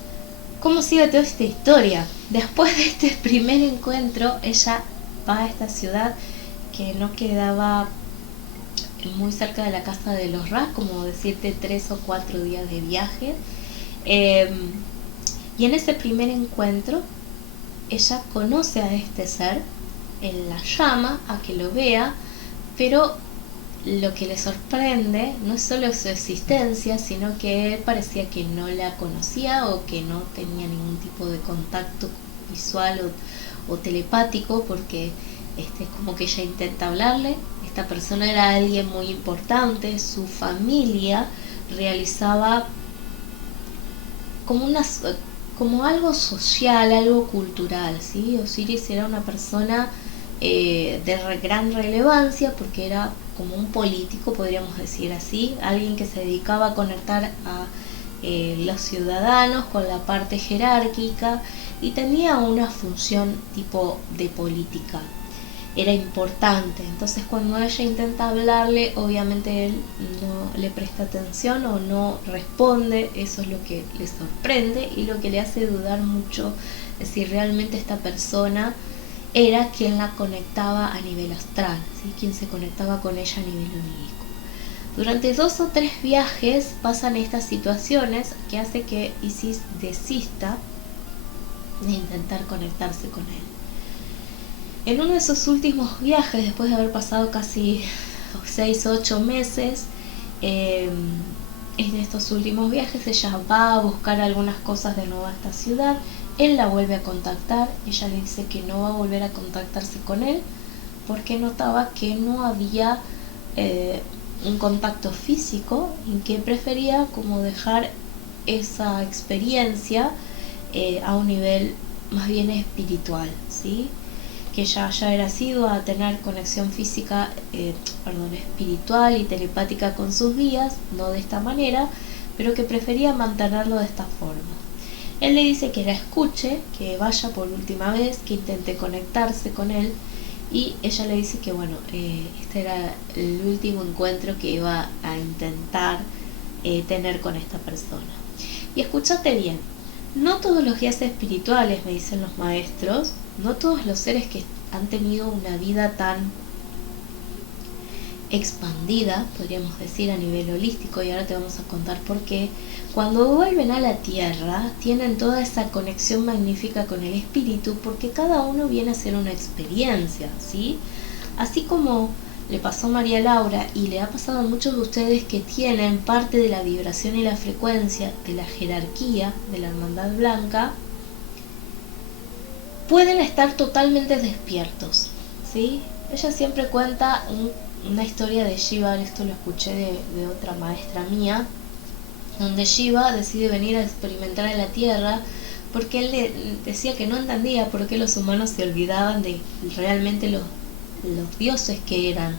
¿cómo sigue toda esta historia? Después de este primer encuentro, ella va a esta ciudad que no quedaba muy cerca de la casa de los Ra, como decirte 3 o 4 días de viaje, y en ese primer encuentro ella conoce a este ser, él la llama a que lo vea, pero lo que le sorprende no es solo su existencia, sino que él parecía que no la conocía o que no tenía ningún tipo de contacto visual o telepático, porque como que ella intenta hablarle. Esta persona era alguien muy importante, su familia realizaba como algo social, algo cultural, ¿sí? Osiris era una persona de gran relevancia porque era como un político, podríamos decir así, alguien que se dedicaba a conectar a los ciudadanos con la parte jerárquica, y tenía una función tipo de política, era importante. Entonces cuando ella intenta hablarle, obviamente él no le presta atención o no responde. Eso es lo que le sorprende y lo que le hace dudar mucho de si realmente esta persona era quien la conectaba a nivel astral, ¿sí? Quien se conectaba con ella a nivel onírico. Durante 2 o 3 viajes pasan estas situaciones que hace que Isis desista de intentar conectarse con él. En uno de esos últimos viajes, después de haber pasado casi 6 o 8 meses, en estos últimos viajes ella va a buscar algunas cosas de nuevo a esta ciudad. Él la vuelve a contactar, ella le dice que no va a volver a contactarse con él porque notaba que no había un contacto físico, y que prefería como dejar esa experiencia a un nivel más bien espiritual, ¿sí? que ella ya era asidua a tener conexión física, espiritual y telepática con sus guías, no de esta manera, pero que prefería mantenerlo de esta forma. Él le dice que la escuche, que vaya por última vez, que intente conectarse con él, y ella le dice que bueno, este era el último encuentro que iba a intentar tener con esta persona. Y escúchate bien, no todos los guías espirituales, me dicen los maestros, no todos los seres que han tenido una vida tan expandida, podríamos decir, a nivel holístico, y ahora te vamos a contar por qué, cuando vuelven a la Tierra tienen toda esa conexión magnífica con el espíritu, porque cada uno viene a hacer una experiencia, ¿sí? Así como le pasó a María Laura y le ha pasado a muchos de ustedes que tienen parte de la vibración y la frecuencia de la jerarquía de la Hermandad Blanca, pueden estar totalmente despiertos, ¿sí? Ella siempre cuenta una historia de Shiva, esto lo escuché de otra maestra mía, donde Shiva decide venir a experimentar en la Tierra porque él le decía que no entendía por qué los humanos se olvidaban de realmente los dioses que eran,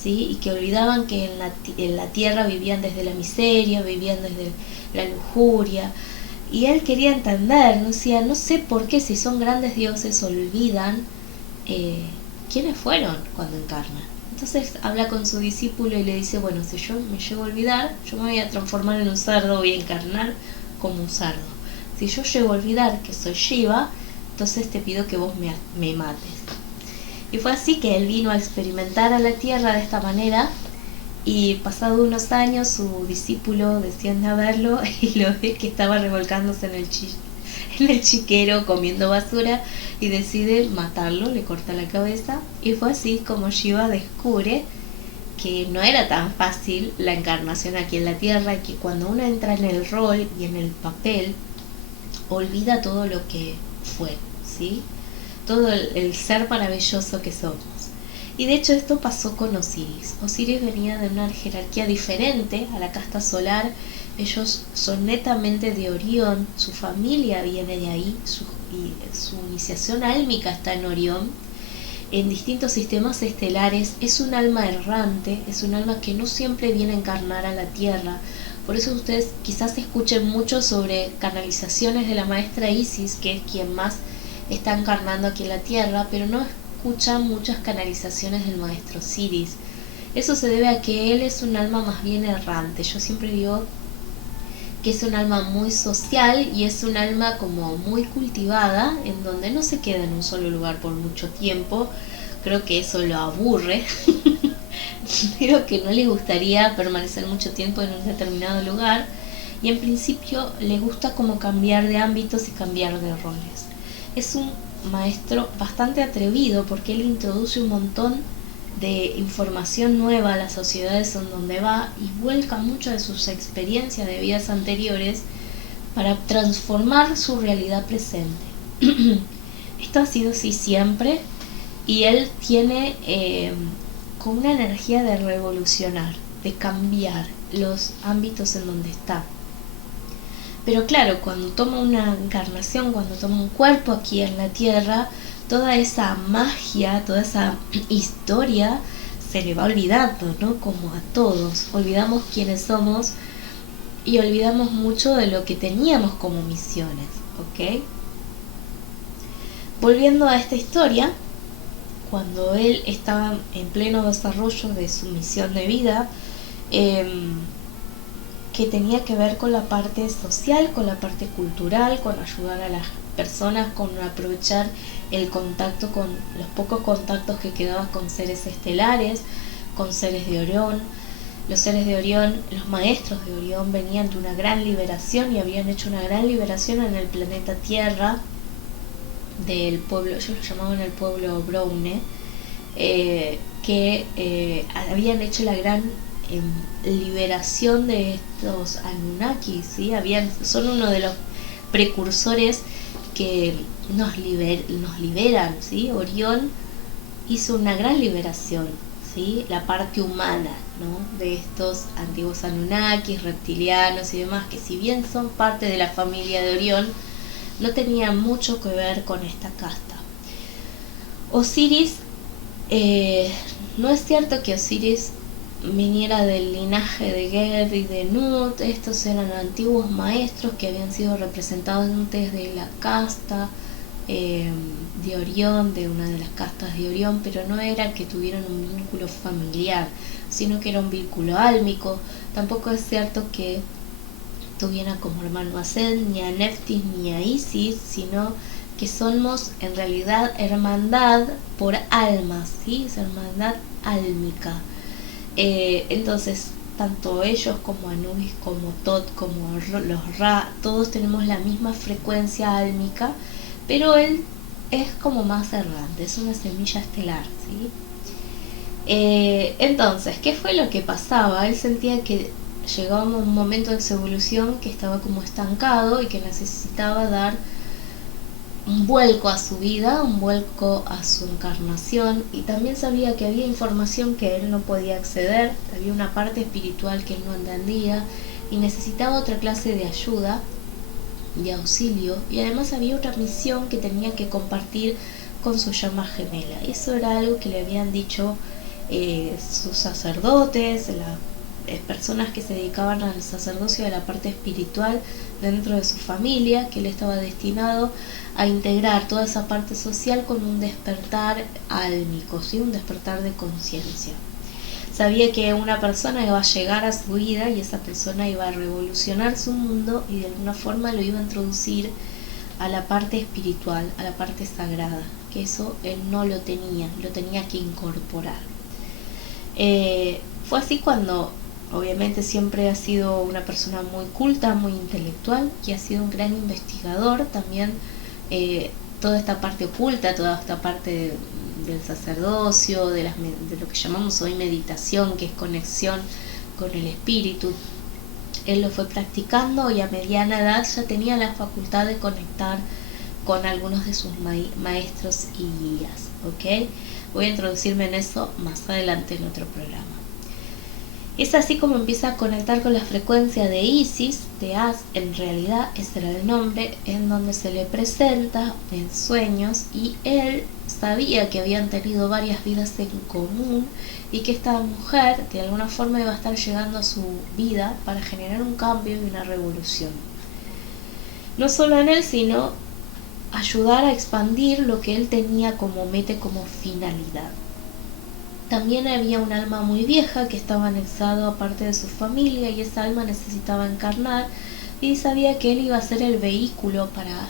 ¿sí? Y que olvidaban que en la Tierra vivían desde la miseria, vivían desde la lujuria. Y él quería entender, decía, no sé por qué si son grandes dioses olvidan quiénes fueron cuando encarnan. Entonces habla con su discípulo y le dice, bueno, si yo me llego a olvidar, yo me voy a transformar en un cerdo, voy a encarnar como un cerdo. Si yo llego a olvidar que soy Shiva, entonces te pido que vos me mates. Y fue así que él vino a experimentar a la Tierra de esta manera, y pasado unos años su discípulo desciende a verlo y lo ve que estaba revolcándose en el chiquero comiendo basura, y decide matarlo, le corta la cabeza, y fue así como Shiva descubre que no era tan fácil la encarnación aquí en la Tierra, y que cuando uno entra en el rol y en el papel, olvida todo lo que fue, ¿sí? Todo el ser maravilloso que somos. Y de hecho esto pasó con Osiris. Osiris venía de una jerarquía diferente a la casta solar. Ellos son netamente de Orión, su familia viene de ahí, su iniciación álmica está en Orión, en distintos sistemas estelares. Es un alma errante, es un alma que no siempre viene a encarnar a la Tierra. Por eso ustedes quizás escuchen mucho sobre canalizaciones de la maestra Isis, que es quien más está encarnando aquí en la Tierra, pero no escuchan muchas canalizaciones del maestro Osiris. Eso se debe a que él es un alma más bien errante. Yo siempre digo que es un alma muy social y es un alma como muy cultivada, en donde no se queda en un solo lugar por mucho tiempo. Creo que eso lo aburre. Creo que no le gustaría permanecer mucho tiempo en un determinado lugar, y en principio le gusta como cambiar de ámbitos y cambiar de roles. Es un maestro bastante atrevido porque él introduce un montón de información nueva a las sociedades en donde va, y vuelca mucho de sus experiencias de vidas anteriores para transformar su realidad presente. Esto ha sido así siempre, y él tiene con una energía de revolucionar, de cambiar los ámbitos en donde está. Pero claro, cuando toma una encarnación, cuando toma un cuerpo aquí en la Tierra, toda esa magia, toda esa historia se le va olvidando, ¿no? Como a todos, olvidamos quiénes somos y olvidamos mucho de lo que teníamos como misiones, ¿ok? Volviendo a esta historia, cuando él estaba en pleno desarrollo de su misión de vida, que tenía que ver con la parte social, con la parte cultural, con ayudar a las personas, con aprovechar el contacto, con los pocos contactos que quedaban con seres estelares, con seres de Orión. Los seres de Orión, los maestros de Orión venían de una gran liberación y habían hecho una gran liberación en el planeta Tierra, del pueblo, ellos lo llamaban el pueblo Browne, que habían hecho la gran liberación de estos Anunnaki, ¿sí? Son uno de los precursores que nos liberan, ¿sí? Orión hizo una gran liberación, ¿sí? La parte humana, ¿no? De estos antiguos Anunnakis, reptilianos y demás, que si bien son parte de la familia de Orión, no tenían mucho que ver con esta casta. Osiris, no es cierto que Osiris viniera del linaje de Ger y de Nut. Estos eran antiguos maestros que habían sido representantes de la casta de Orión, de una de las castas de Orión, pero no era que tuvieran un vínculo familiar, sino que era un vínculo álmico. Tampoco es cierto que tuvieran como hermano a Set, ni a Neftis, ni a Isis, sino que somos en realidad hermandad por almas, ¿sí? Es hermandad álmica. Entonces, tanto ellos como Anubis, como Tot, como los Ra, todos tenemos la misma frecuencia álmica, pero él es como más errante, es una semilla estelar, ¿sí? Entonces, ¿qué fue lo que pasaba? Él sentía que llegaba un momento de su evolución que estaba como estancado y que necesitaba dar un vuelco a su vida, un vuelco a su encarnación, y también sabía que había información que él no podía acceder, había una parte espiritual que él no entendía y necesitaba otra clase de ayuda, de auxilio, y además había otra misión que tenía que compartir con su llama gemela. Eso era algo que le habían dicho sus sacerdotes, las personas que se dedicaban al sacerdocio, a la parte espiritual dentro de su familia, que él estaba destinado a integrar toda esa parte social con un despertar álmico, ¿sí? Un despertar de conciencia. Sabía que una persona iba a llegar a su vida y esa persona iba a revolucionar su mundo y de alguna forma lo iba a introducir a la parte espiritual, a la parte sagrada, que eso él no lo tenía que incorporar. Fue así cuando, obviamente, siempre ha sido una persona muy culta, muy intelectual, y ha sido un gran investigador también. Toda esta parte oculta, toda esta parte del sacerdocio, de lo que llamamos hoy meditación, que es conexión con el espíritu, él lo fue practicando y a mediana edad ya tenía la facultad de conectar con algunos de sus maestros y guías, ¿ok? Voy a introducirme en eso más adelante en otro programa. Es así como empieza a conectar con la frecuencia de Isis, de As, en realidad ese era el nombre, en donde se le presenta en sueños, y él sabía que habían tenido varias vidas en común y que esta mujer de alguna forma iba a estar llegando a su vida para generar un cambio y una revolución. No solo en él, sino ayudar a expandir lo que él tenía como meta, como finalidad. También había un alma muy vieja que estaba anexado a parte de su familia, y esa alma necesitaba encarnar, y sabía que él iba a ser el vehículo para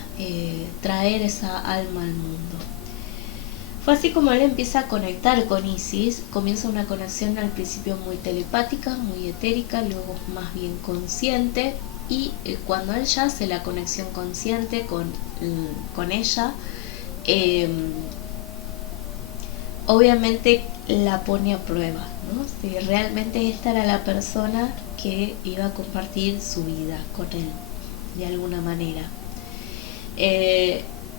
traer esa alma al mundo. Fue así como él empieza a conectar con Isis. Comienza una conexión al principio muy telepática, muy etérica, luego más bien consciente, y cuando él ya hace la conexión consciente con ella, obviamente la pone a prueba, ¿no? Si realmente esta era la persona que iba a compartir su vida con él, de alguna manera.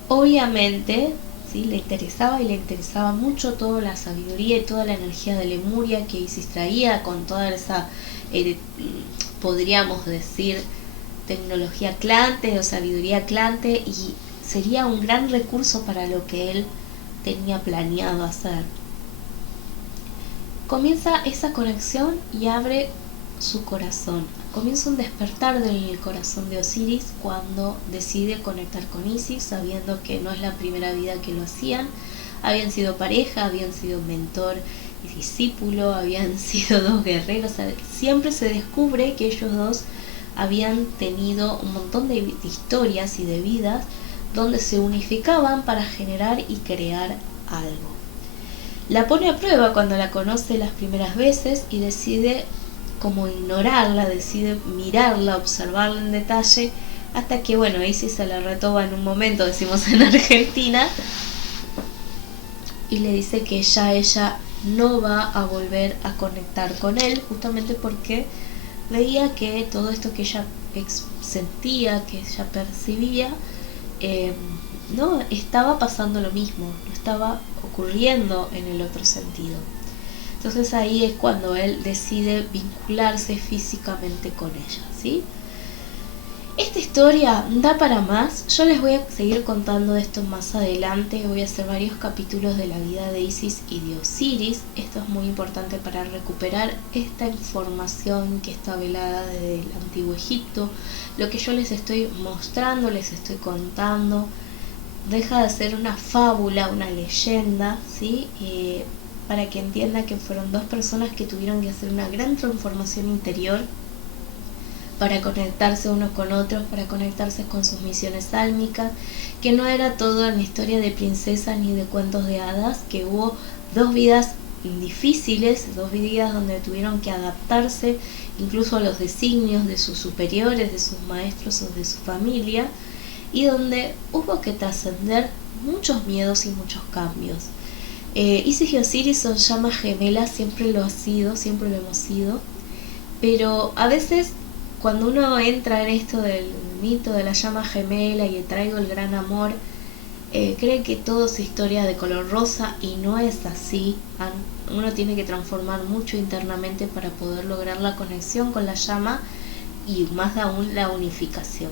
Obviamente, ¿sí? Le interesaba mucho toda la sabiduría y toda la energía de Lemuria que Isis traía, con toda esa, podríamos decir, tecnología Atlante o sabiduría Atlante, y sería un gran recurso para lo que él tenía planeado hacer. Comienza esa conexión y abre su corazón. Comienza un despertar del corazón de Osiris cuando decide conectar con Isis, sabiendo que no es la primera vida que lo hacían. Habían sido pareja, habían sido mentor y discípulo, habían sido dos guerreros. Siempre se descubre que ellos dos habían tenido un montón de historias y de vidas donde se unificaban para generar y crear algo. La pone a prueba cuando la conoce las primeras veces y decide como ignorarla, decide mirarla, observarla en detalle, hasta que, bueno, Isis se la retoba en un momento, decimos en Argentina, y le dice que ya ella no va a volver a conectar con él, justamente porque veía que todo esto que ella sentía, que ella percibía, no estaba pasando lo mismo, no estaba ocurriendo en el otro sentido. Entonces ahí es cuando él decide vincularse físicamente con ella, ¿sí? Esta historia da para más. Yo les voy a seguir contando de esto más adelante. Voy a hacer varios capítulos de la vida de Isis y de Osiris. Esto es muy importante para recuperar esta información que está velada desde el antiguo Egipto. Lo que yo les estoy mostrando, les estoy contando, deja de ser una fábula, una leyenda, ¿sí? Para que entiendan que fueron dos personas que tuvieron que hacer una gran transformación interior para conectarse unos con otros, para conectarse con sus misiones álmicas, que no era todo una historia de princesas ni de cuentos de hadas, que hubo dos vidas difíciles, dos vidas donde tuvieron que adaptarse incluso a los designios de sus superiores, de sus maestros o de su familia, y donde hubo que trascender muchos miedos y muchos cambios. Isis y Osiris son llamas gemelas, siempre lo hemos sido, pero a veces cuando uno entra en esto del mito de la llama gemela y traigo el gran amor, cree que todo es historia de color rosa y no es así. Uno tiene que transformar mucho internamente para poder lograr la conexión con la llama y más aún la unificación.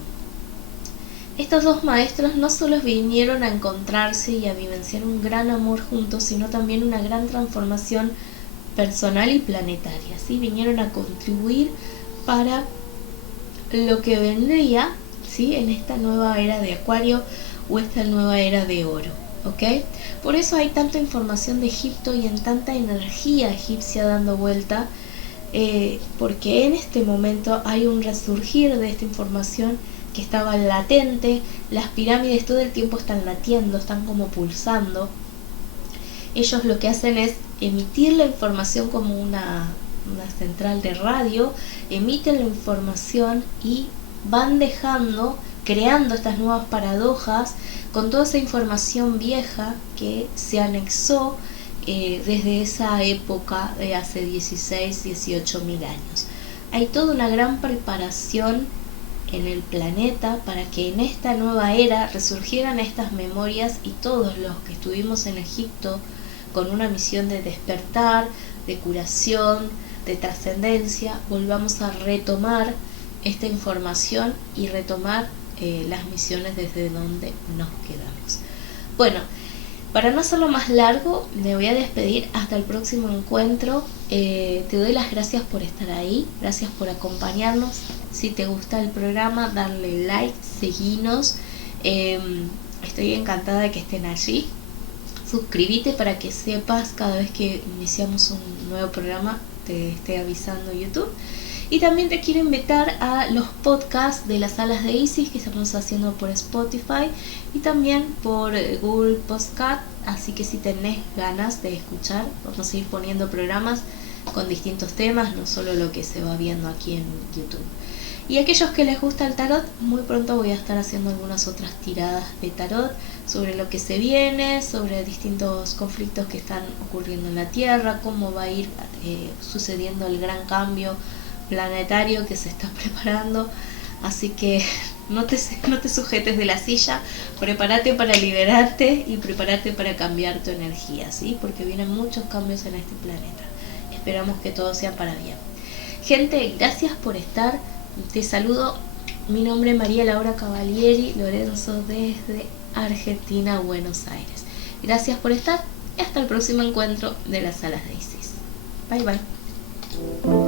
Estos dos maestros no solo vinieron a encontrarse y a vivenciar un gran amor juntos, sino también una gran transformación personal y planetaria, ¿sí? Vinieron a contribuir para lo que vendría, ¿sí? En esta nueva era de Acuario o esta nueva era de Oro, ¿ok? Por eso hay tanta información de Egipto y en tanta energía egipcia dando vuelta, porque en este momento hay un resurgir de esta información que estaba latente. Las pirámides todo el tiempo están latiendo, están como pulsando. Ellos lo que hacen es emitir la información como una central de radio, emiten la información y van creando estas nuevas paradojas con toda esa información vieja que se anexó desde esa época de hace 16, 18 mil años. Hay toda una gran preparación en el planeta para que en esta nueva era resurgieran estas memorias y todos los que estuvimos en Egipto con una misión de despertar, de curación, de trascendencia, volvamos a retomar esta información y retomar las misiones desde donde nos quedamos. Bueno, para no hacerlo más largo, me voy a despedir hasta el próximo encuentro. Te doy las gracias por estar ahí, gracias por acompañarnos. Si te gusta el programa, darle like, seguinos. Estoy encantada de que estén allí. Suscríbete para que sepas cada vez que iniciamos un nuevo programa, te esté avisando YouTube. Y también te quiero invitar a los podcasts de las salas de Isis que estamos haciendo por Spotify y también por Google Podcast. Así que si tenés ganas de escuchar, vamos a ir poniendo programas con distintos temas, no solo lo que se va viendo aquí en YouTube. Y aquellos que les gusta el tarot, muy pronto voy a estar haciendo algunas otras tiradas de tarot sobre lo que se viene, sobre distintos conflictos que están ocurriendo en la Tierra, cómo va a ir sucediendo el gran cambio planetario que se está preparando. Así que no te sujetes de la silla, prepárate para liberarte y prepárate para cambiar tu energía, ¿sí? Porque vienen muchos cambios en este planeta. Esperamos que todo sea para bien. Gente, gracias por estar. Te saludo. Mi nombre es María Laura Cavalieri Lorenzo desde Argentina, Buenos Aires. Gracias por estar y hasta el próximo encuentro de las salas de Isis. Bye bye.